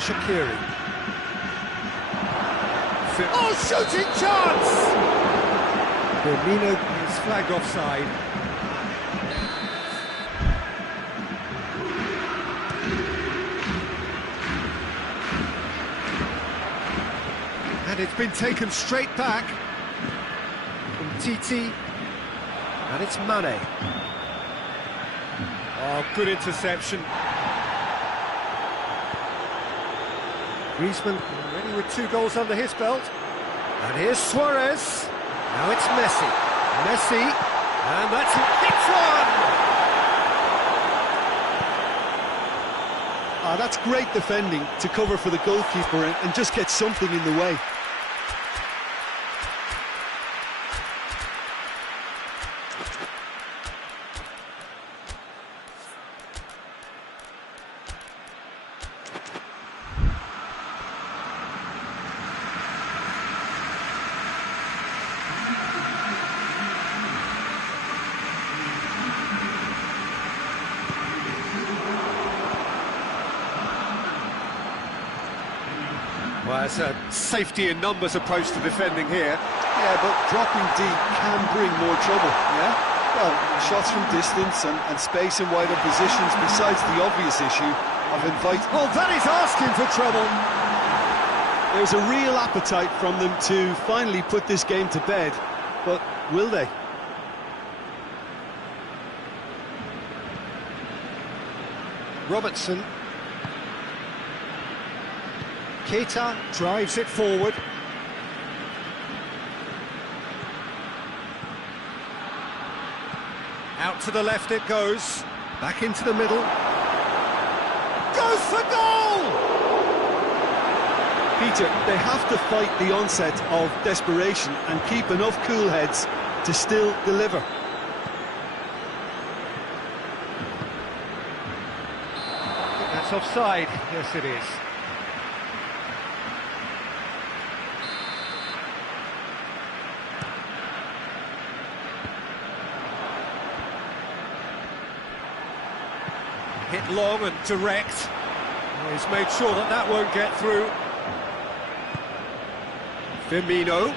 Shaqiri. Oh, shooting chance! Firmino is flagged offside. And it's been taken straight back from Titi. And it's Mane. Oh, good interception. Griezmann already with 2 goals under his belt. And here's Suarez. Now it's Messi. Messi. And that's it. It's one! That's great defending to cover for the goalkeeper and just get something in the way. Well, it's a safety in numbers approach to defending here. Yeah, but dropping deep can bring more trouble, yeah? Well, shots from distance and space in wider positions, besides the obvious issue of inviting... Oh, that is asking for trouble! There's a real appetite from them to finally put this game to bed, but will they? Robertson. Keita drives it forward. Out to the left it goes. Back into the middle. Goes for goal! Peter, they have to fight the onset of desperation and keep enough cool heads to still deliver. I think that's offside. Yes, it is. Hit long and direct. Well, he's made sure that that won't get through. Firmino.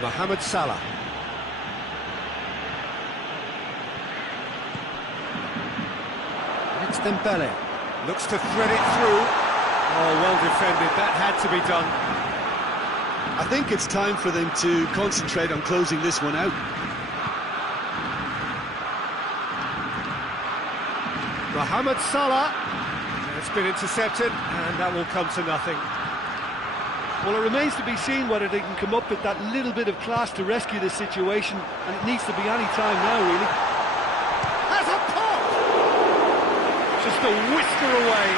Mohamed Salah. It's Dembele. Looks to thread it through. Oh, well defended. That had to be done. I think it's time for them to concentrate on closing this one out. Mohamed Salah. It's been intercepted, and that will come to nothing. Well, it remains to be seen whether they can come up with that little bit of class to rescue the situation, and it needs to be any time now, really. Has a pop! Just a whisker away.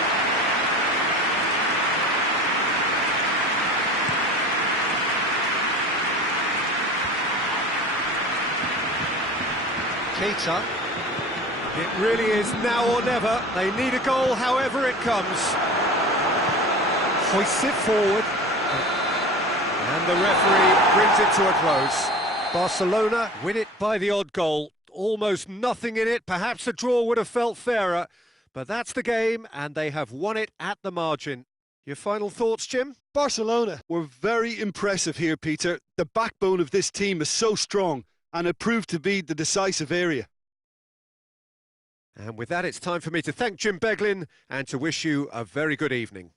Keita. It really is now or never. They need a goal however it comes. Hoists it forward. And the referee brings it to a close. Barcelona win it by the odd goal. Almost nothing in it. Perhaps a draw would have felt fairer. But that's the game, and they have won it at the margin. Your final thoughts, Jim? Barcelona were very impressive here, Peter. The backbone of this team is so strong, and it proved to be the decisive area. And with that, it's time for me to thank Jim Beglin and to wish you a very good evening.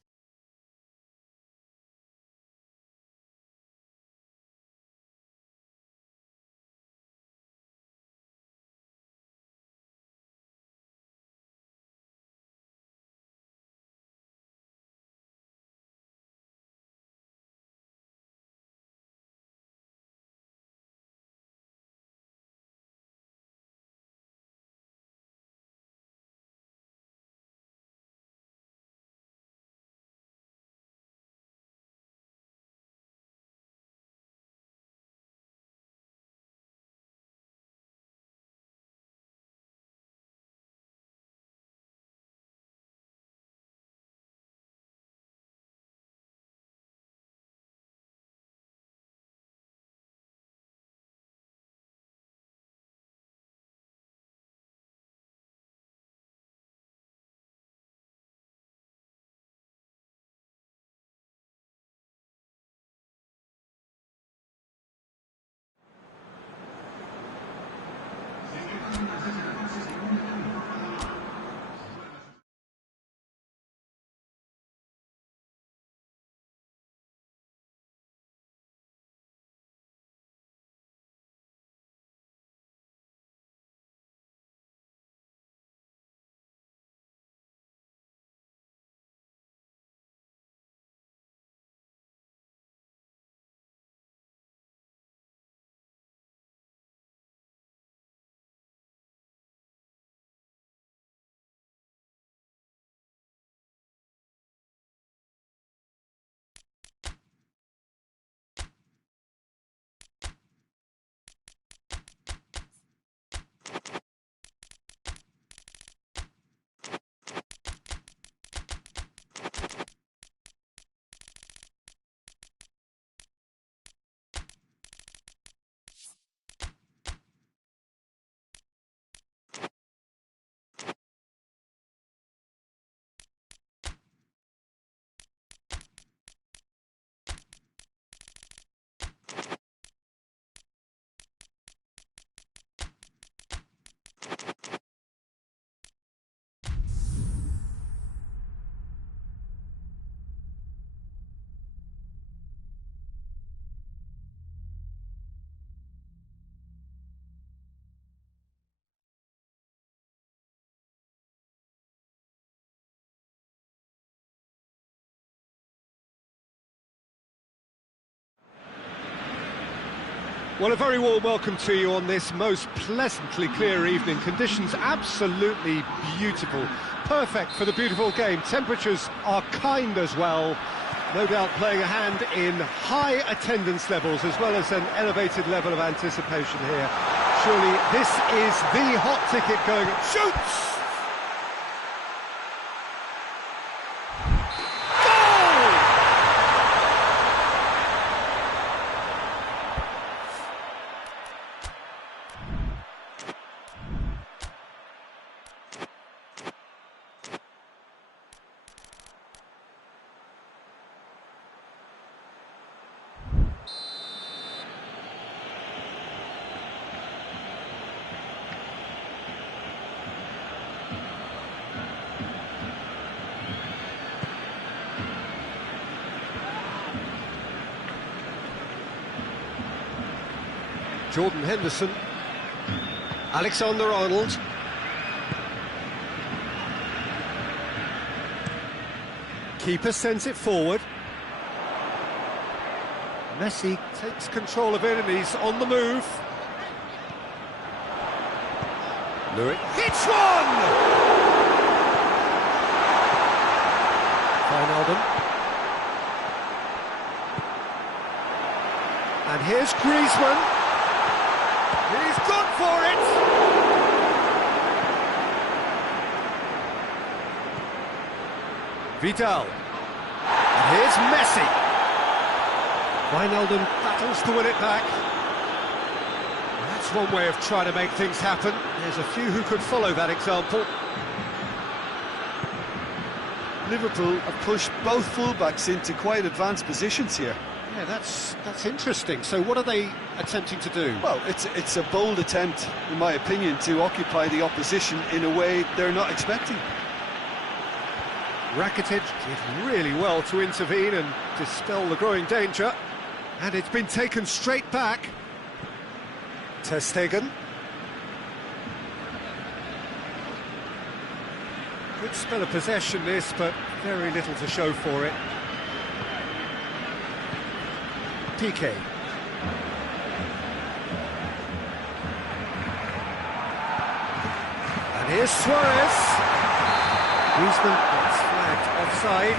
Well, a very warm welcome to you on this most pleasantly clear evening. Conditions absolutely beautiful. Perfect for the beautiful game. Temperatures are kind as well. No doubt playing a hand in high attendance levels as well as an elevated level of anticipation here. Surely this is the hot ticket going. Shoots! Jordan Henderson, Alexander-Arnold, keeper sends it forward. Messi takes control of it and he's on the move. Lewis hits one! Wijnaldum. And here's Griezmann. He's gone for it! Vidal. And here's Messi. Wijnaldum battles to win it back. That's one way of trying to make things happen. There's a few who could follow that example. Liverpool have pushed both fullbacks into quite advanced positions here. Yeah, that's interesting. So what are they attempting to do? Well, it's a bold attempt, in my opinion, to occupy the opposition in a way they're not expecting. Rakitic did really well to intervene and dispel the growing danger. And it's been taken straight back. Ter Stegen. Good spell of possession this, but very little to show for it. Piqué. And here's Suarez. Griezmann gets flagged offside.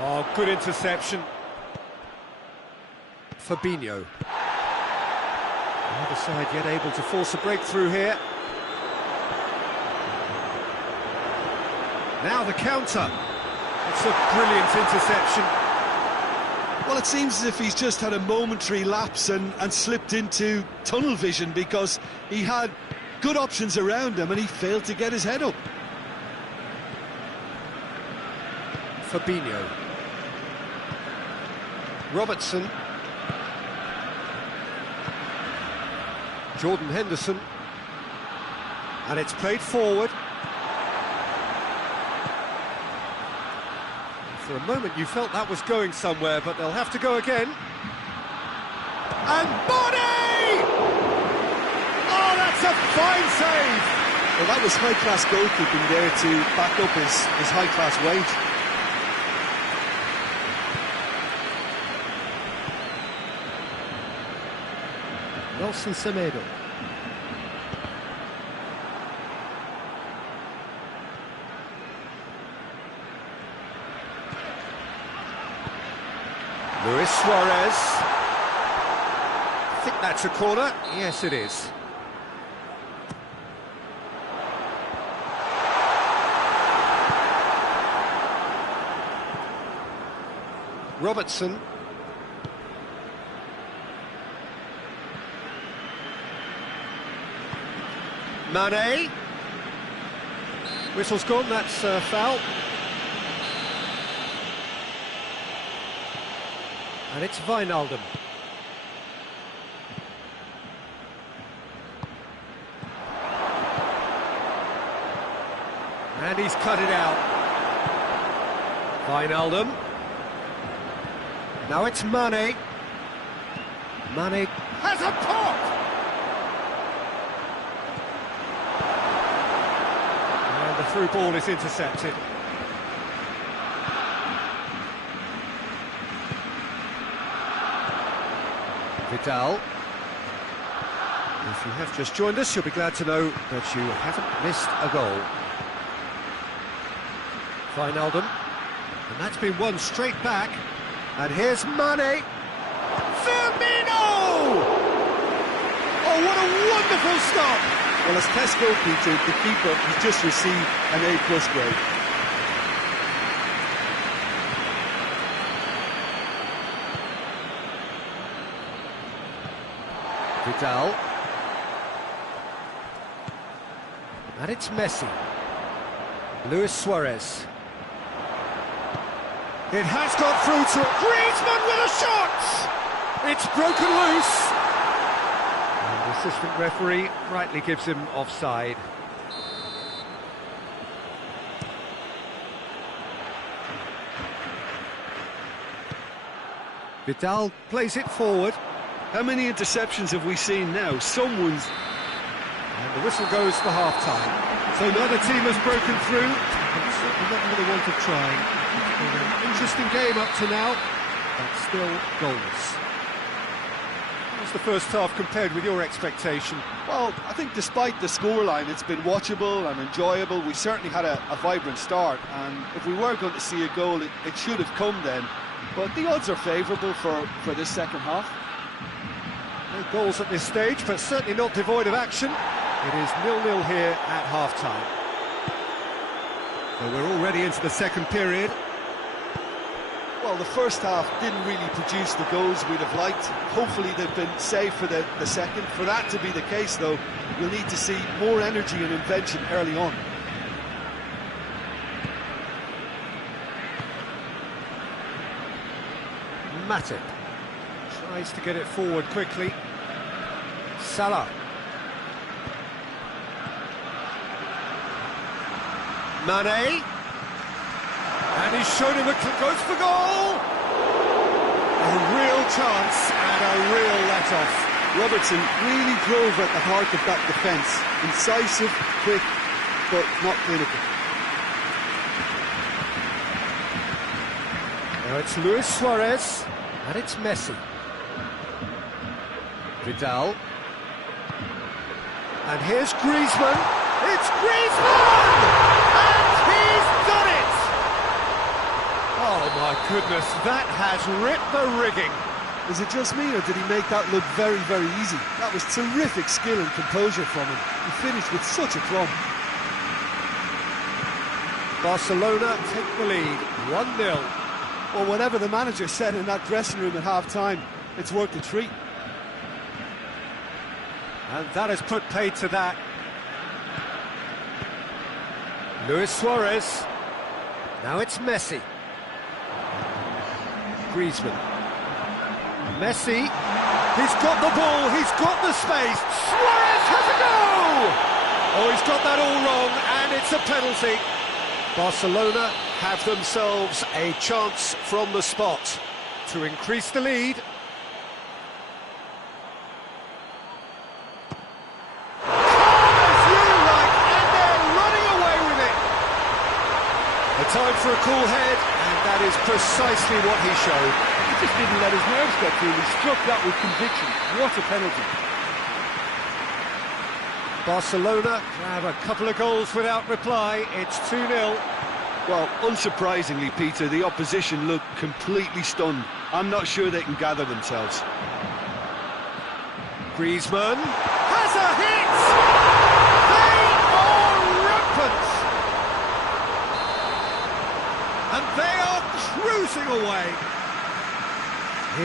Oh, good interception. Fabinho. The other side yet able to force a breakthrough here. Now the counter. It's a brilliant interception. Well, it seems as if he's just had a momentary lapse and slipped into tunnel vision, because he had good options around him and he failed to get his head up. Fabinho. Robertson. Jordan Henderson. And it's played forward. For a moment you felt that was going somewhere, but they'll have to go again. And Bonney! Oh, that's a fine save! Well, that was high-class goalkeeping there to back up his high-class wage. Nelson Semedo. Luis Suarez. I think that's a corner. Yes, it is. Robertson. Mane. Whistle's gone, that's a foul. And it's Wijnaldum. And he's cut it out. Wijnaldum. Now it's Mane. Mane has a pop! And the through ball is intercepted. Vidal. If you have just joined us, you'll be glad to know that you haven't missed a goal. Wijnaldum. And that's been won straight back. And here's Mane. Firmino! Oh, what a wonderful stop! Well, as test goalkeeper, the keeper has just received an A+ grade. Vidal. And it's Messi. Luis Suarez. It has got through to Griezmann with a shot! It's broken loose. And the assistant referee rightly gives him offside. Vidal plays it forward. How many interceptions have we seen now? Someone's... And the whistle goes for half-time. So neither team has broken through, but certainly not for the want of trying. It's been an interesting game up to now, but still goalless. How was the first half compared with your expectation? Well, I think despite the scoreline, it's been watchable and enjoyable. We certainly had a vibrant start, and if we were going to see a goal, it should have come then. But the odds are favourable for this second half. No goals at this stage, but certainly not devoid of action. It is 0-0 here at half-time. So we're already into the second period. Well, the first half didn't really produce the goals we'd have liked. Hopefully they've been saved for the second. For that to be the case, though, you'll need to see more energy and invention early on. Matip tries to get it forward quickly. Salah. Mane. And he's shown him goes for goal! A real chance and a real let-off. Robertson really drove at the heart of that defence. Incisive, quick, but not clinical. Now it's Luis Suarez, and it's Messi. Vidal. And here's Griezmann. It's Griezmann! And he's done it! Oh my goodness, that has ripped the rigging. Is it just me, or did he make that look very, very easy? That was terrific skill and composure from him. He finished with such a plumb. Barcelona take the lead, 1-0. Well, whatever the manager said in that dressing room at half-time, it's worth the treat. And that has put paid to that. Luis Suarez. Now it's Messi. Griezmann. Messi. He's got the ball, he's got the space. Suarez has a goal! Oh, he's got that all wrong, and it's a penalty. Barcelona have themselves a chance from the spot to increase the lead. A time for a cool head, and that is precisely what he showed. He just didn't let his nerves get to him. He struck that with conviction. What a penalty. Barcelona grab a couple of goals without reply. It's 2-0. Well, unsurprisingly, Peter, the opposition look completely stunned. I'm not sure they can gather themselves. Griezmann has a hit! They are rampant! And they are cruising away.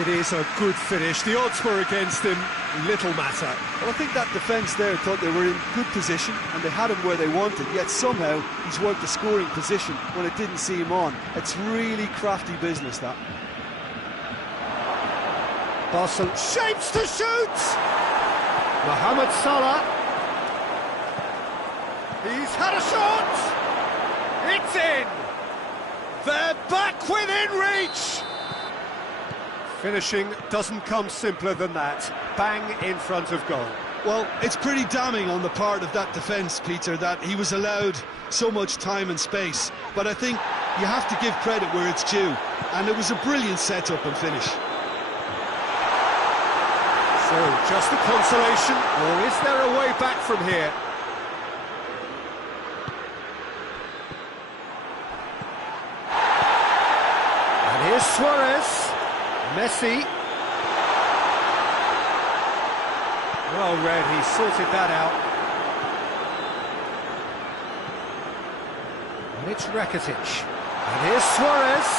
It is a good finish. The odds were against him. Little matter. Well, I think that defence there thought they were in good position and they had him where they wanted, yet somehow he's worked the scoring position when it didn't see him on. It's really crafty business, that. Barcelona shapes to shoot! Mohamed Salah. He's had a shot! It's in! They're back within reach! Finishing doesn't come simpler than that. Bang in front of goal. Well, it's pretty damning on the part of that defence, Peter, that he was allowed so much time and space. But I think you have to give credit where it's due. And it was a brilliant set-up and finish. So, just a consolation, or is there a way back from here? And here's Suarez. Messi. Well read, he sorted that out. And it's Rakitic. And here's Suarez.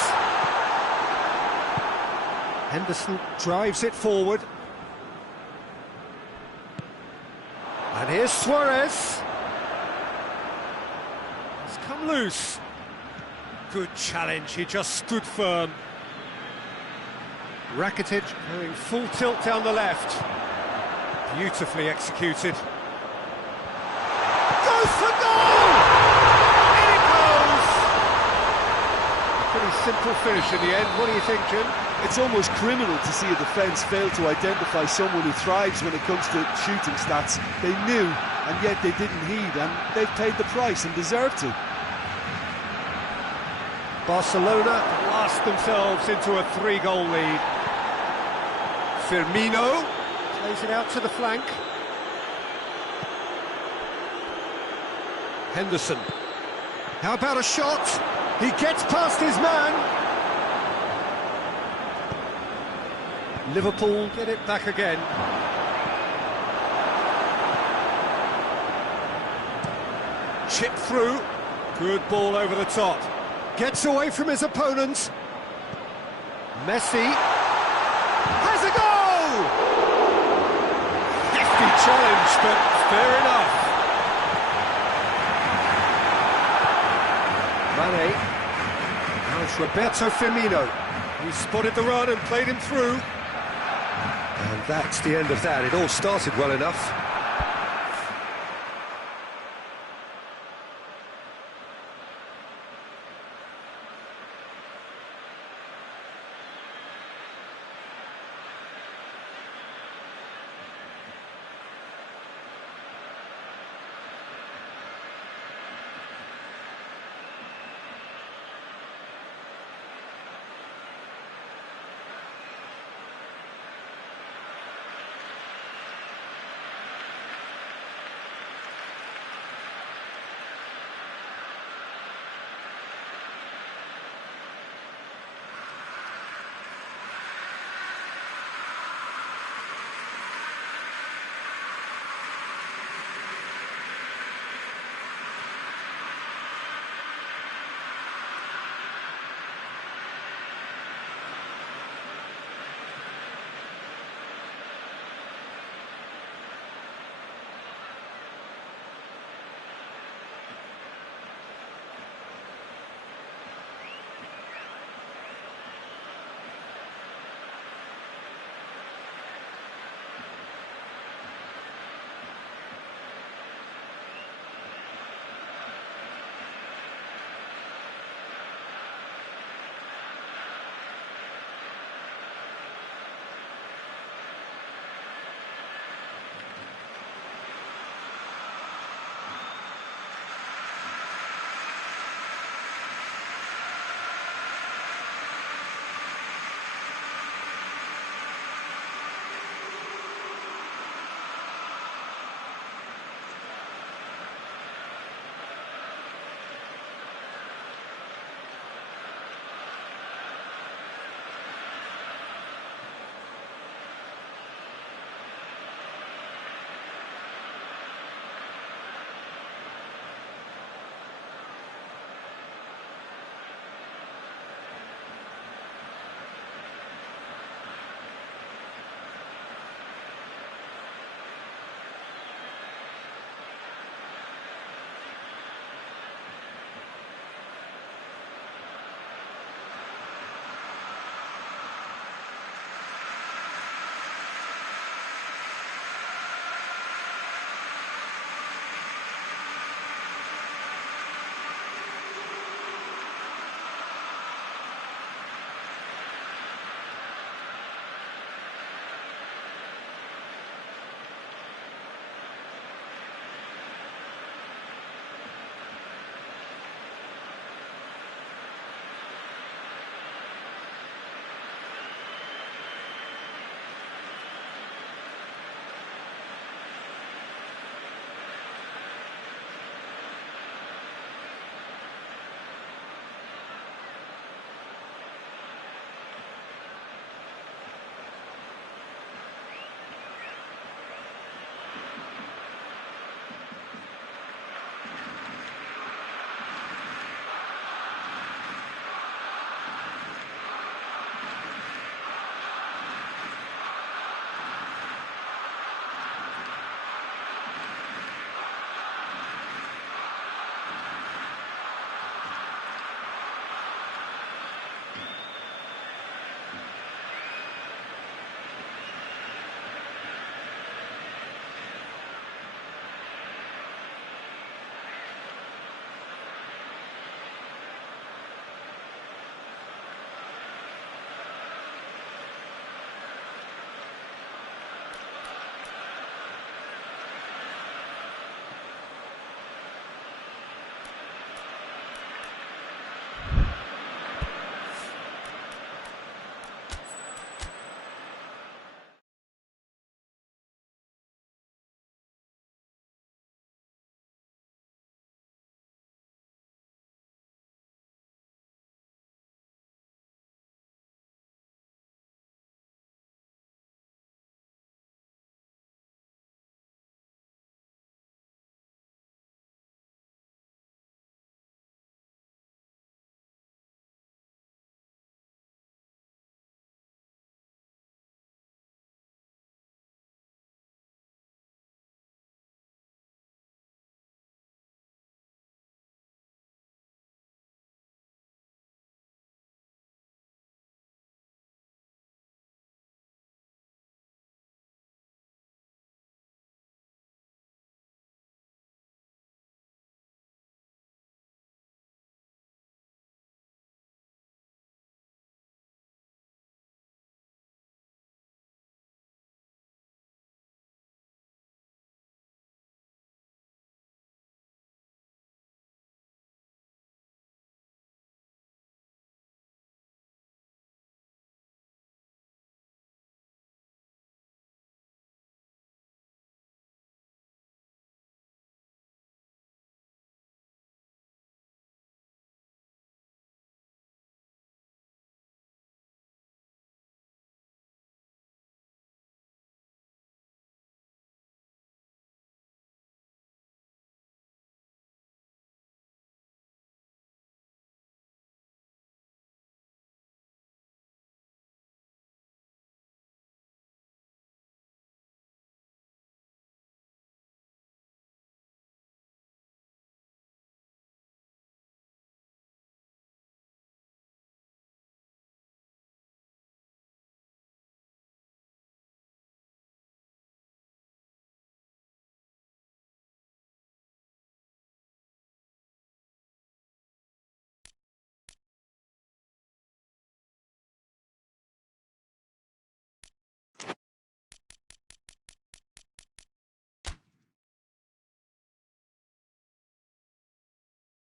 Henderson drives it forward. And here's Suarez. He's come loose. Good challenge, he just stood firm. Rakitic going full tilt down the left. Beautifully executed. Goes for goal! In it goes! A pretty simple finish in the end. What do you think, Jim? It's almost criminal to see a defence fail to identify someone who thrives when it comes to shooting stats. They knew, and yet they didn't heed, and they've paid the price and deserve to. Barcelona blast themselves into a 3-goal lead. Firmino plays it out to the flank. Henderson. How about a shot? He gets past his man. Liverpool get it back again. Chip through. Good ball over the top. Gets away from his opponent. Messi has a goal! Hefty challenge, but fair enough. Mane. Now it's Roberto Firmino. He spotted the run and played him through. And that's the end of that. It all started well enough.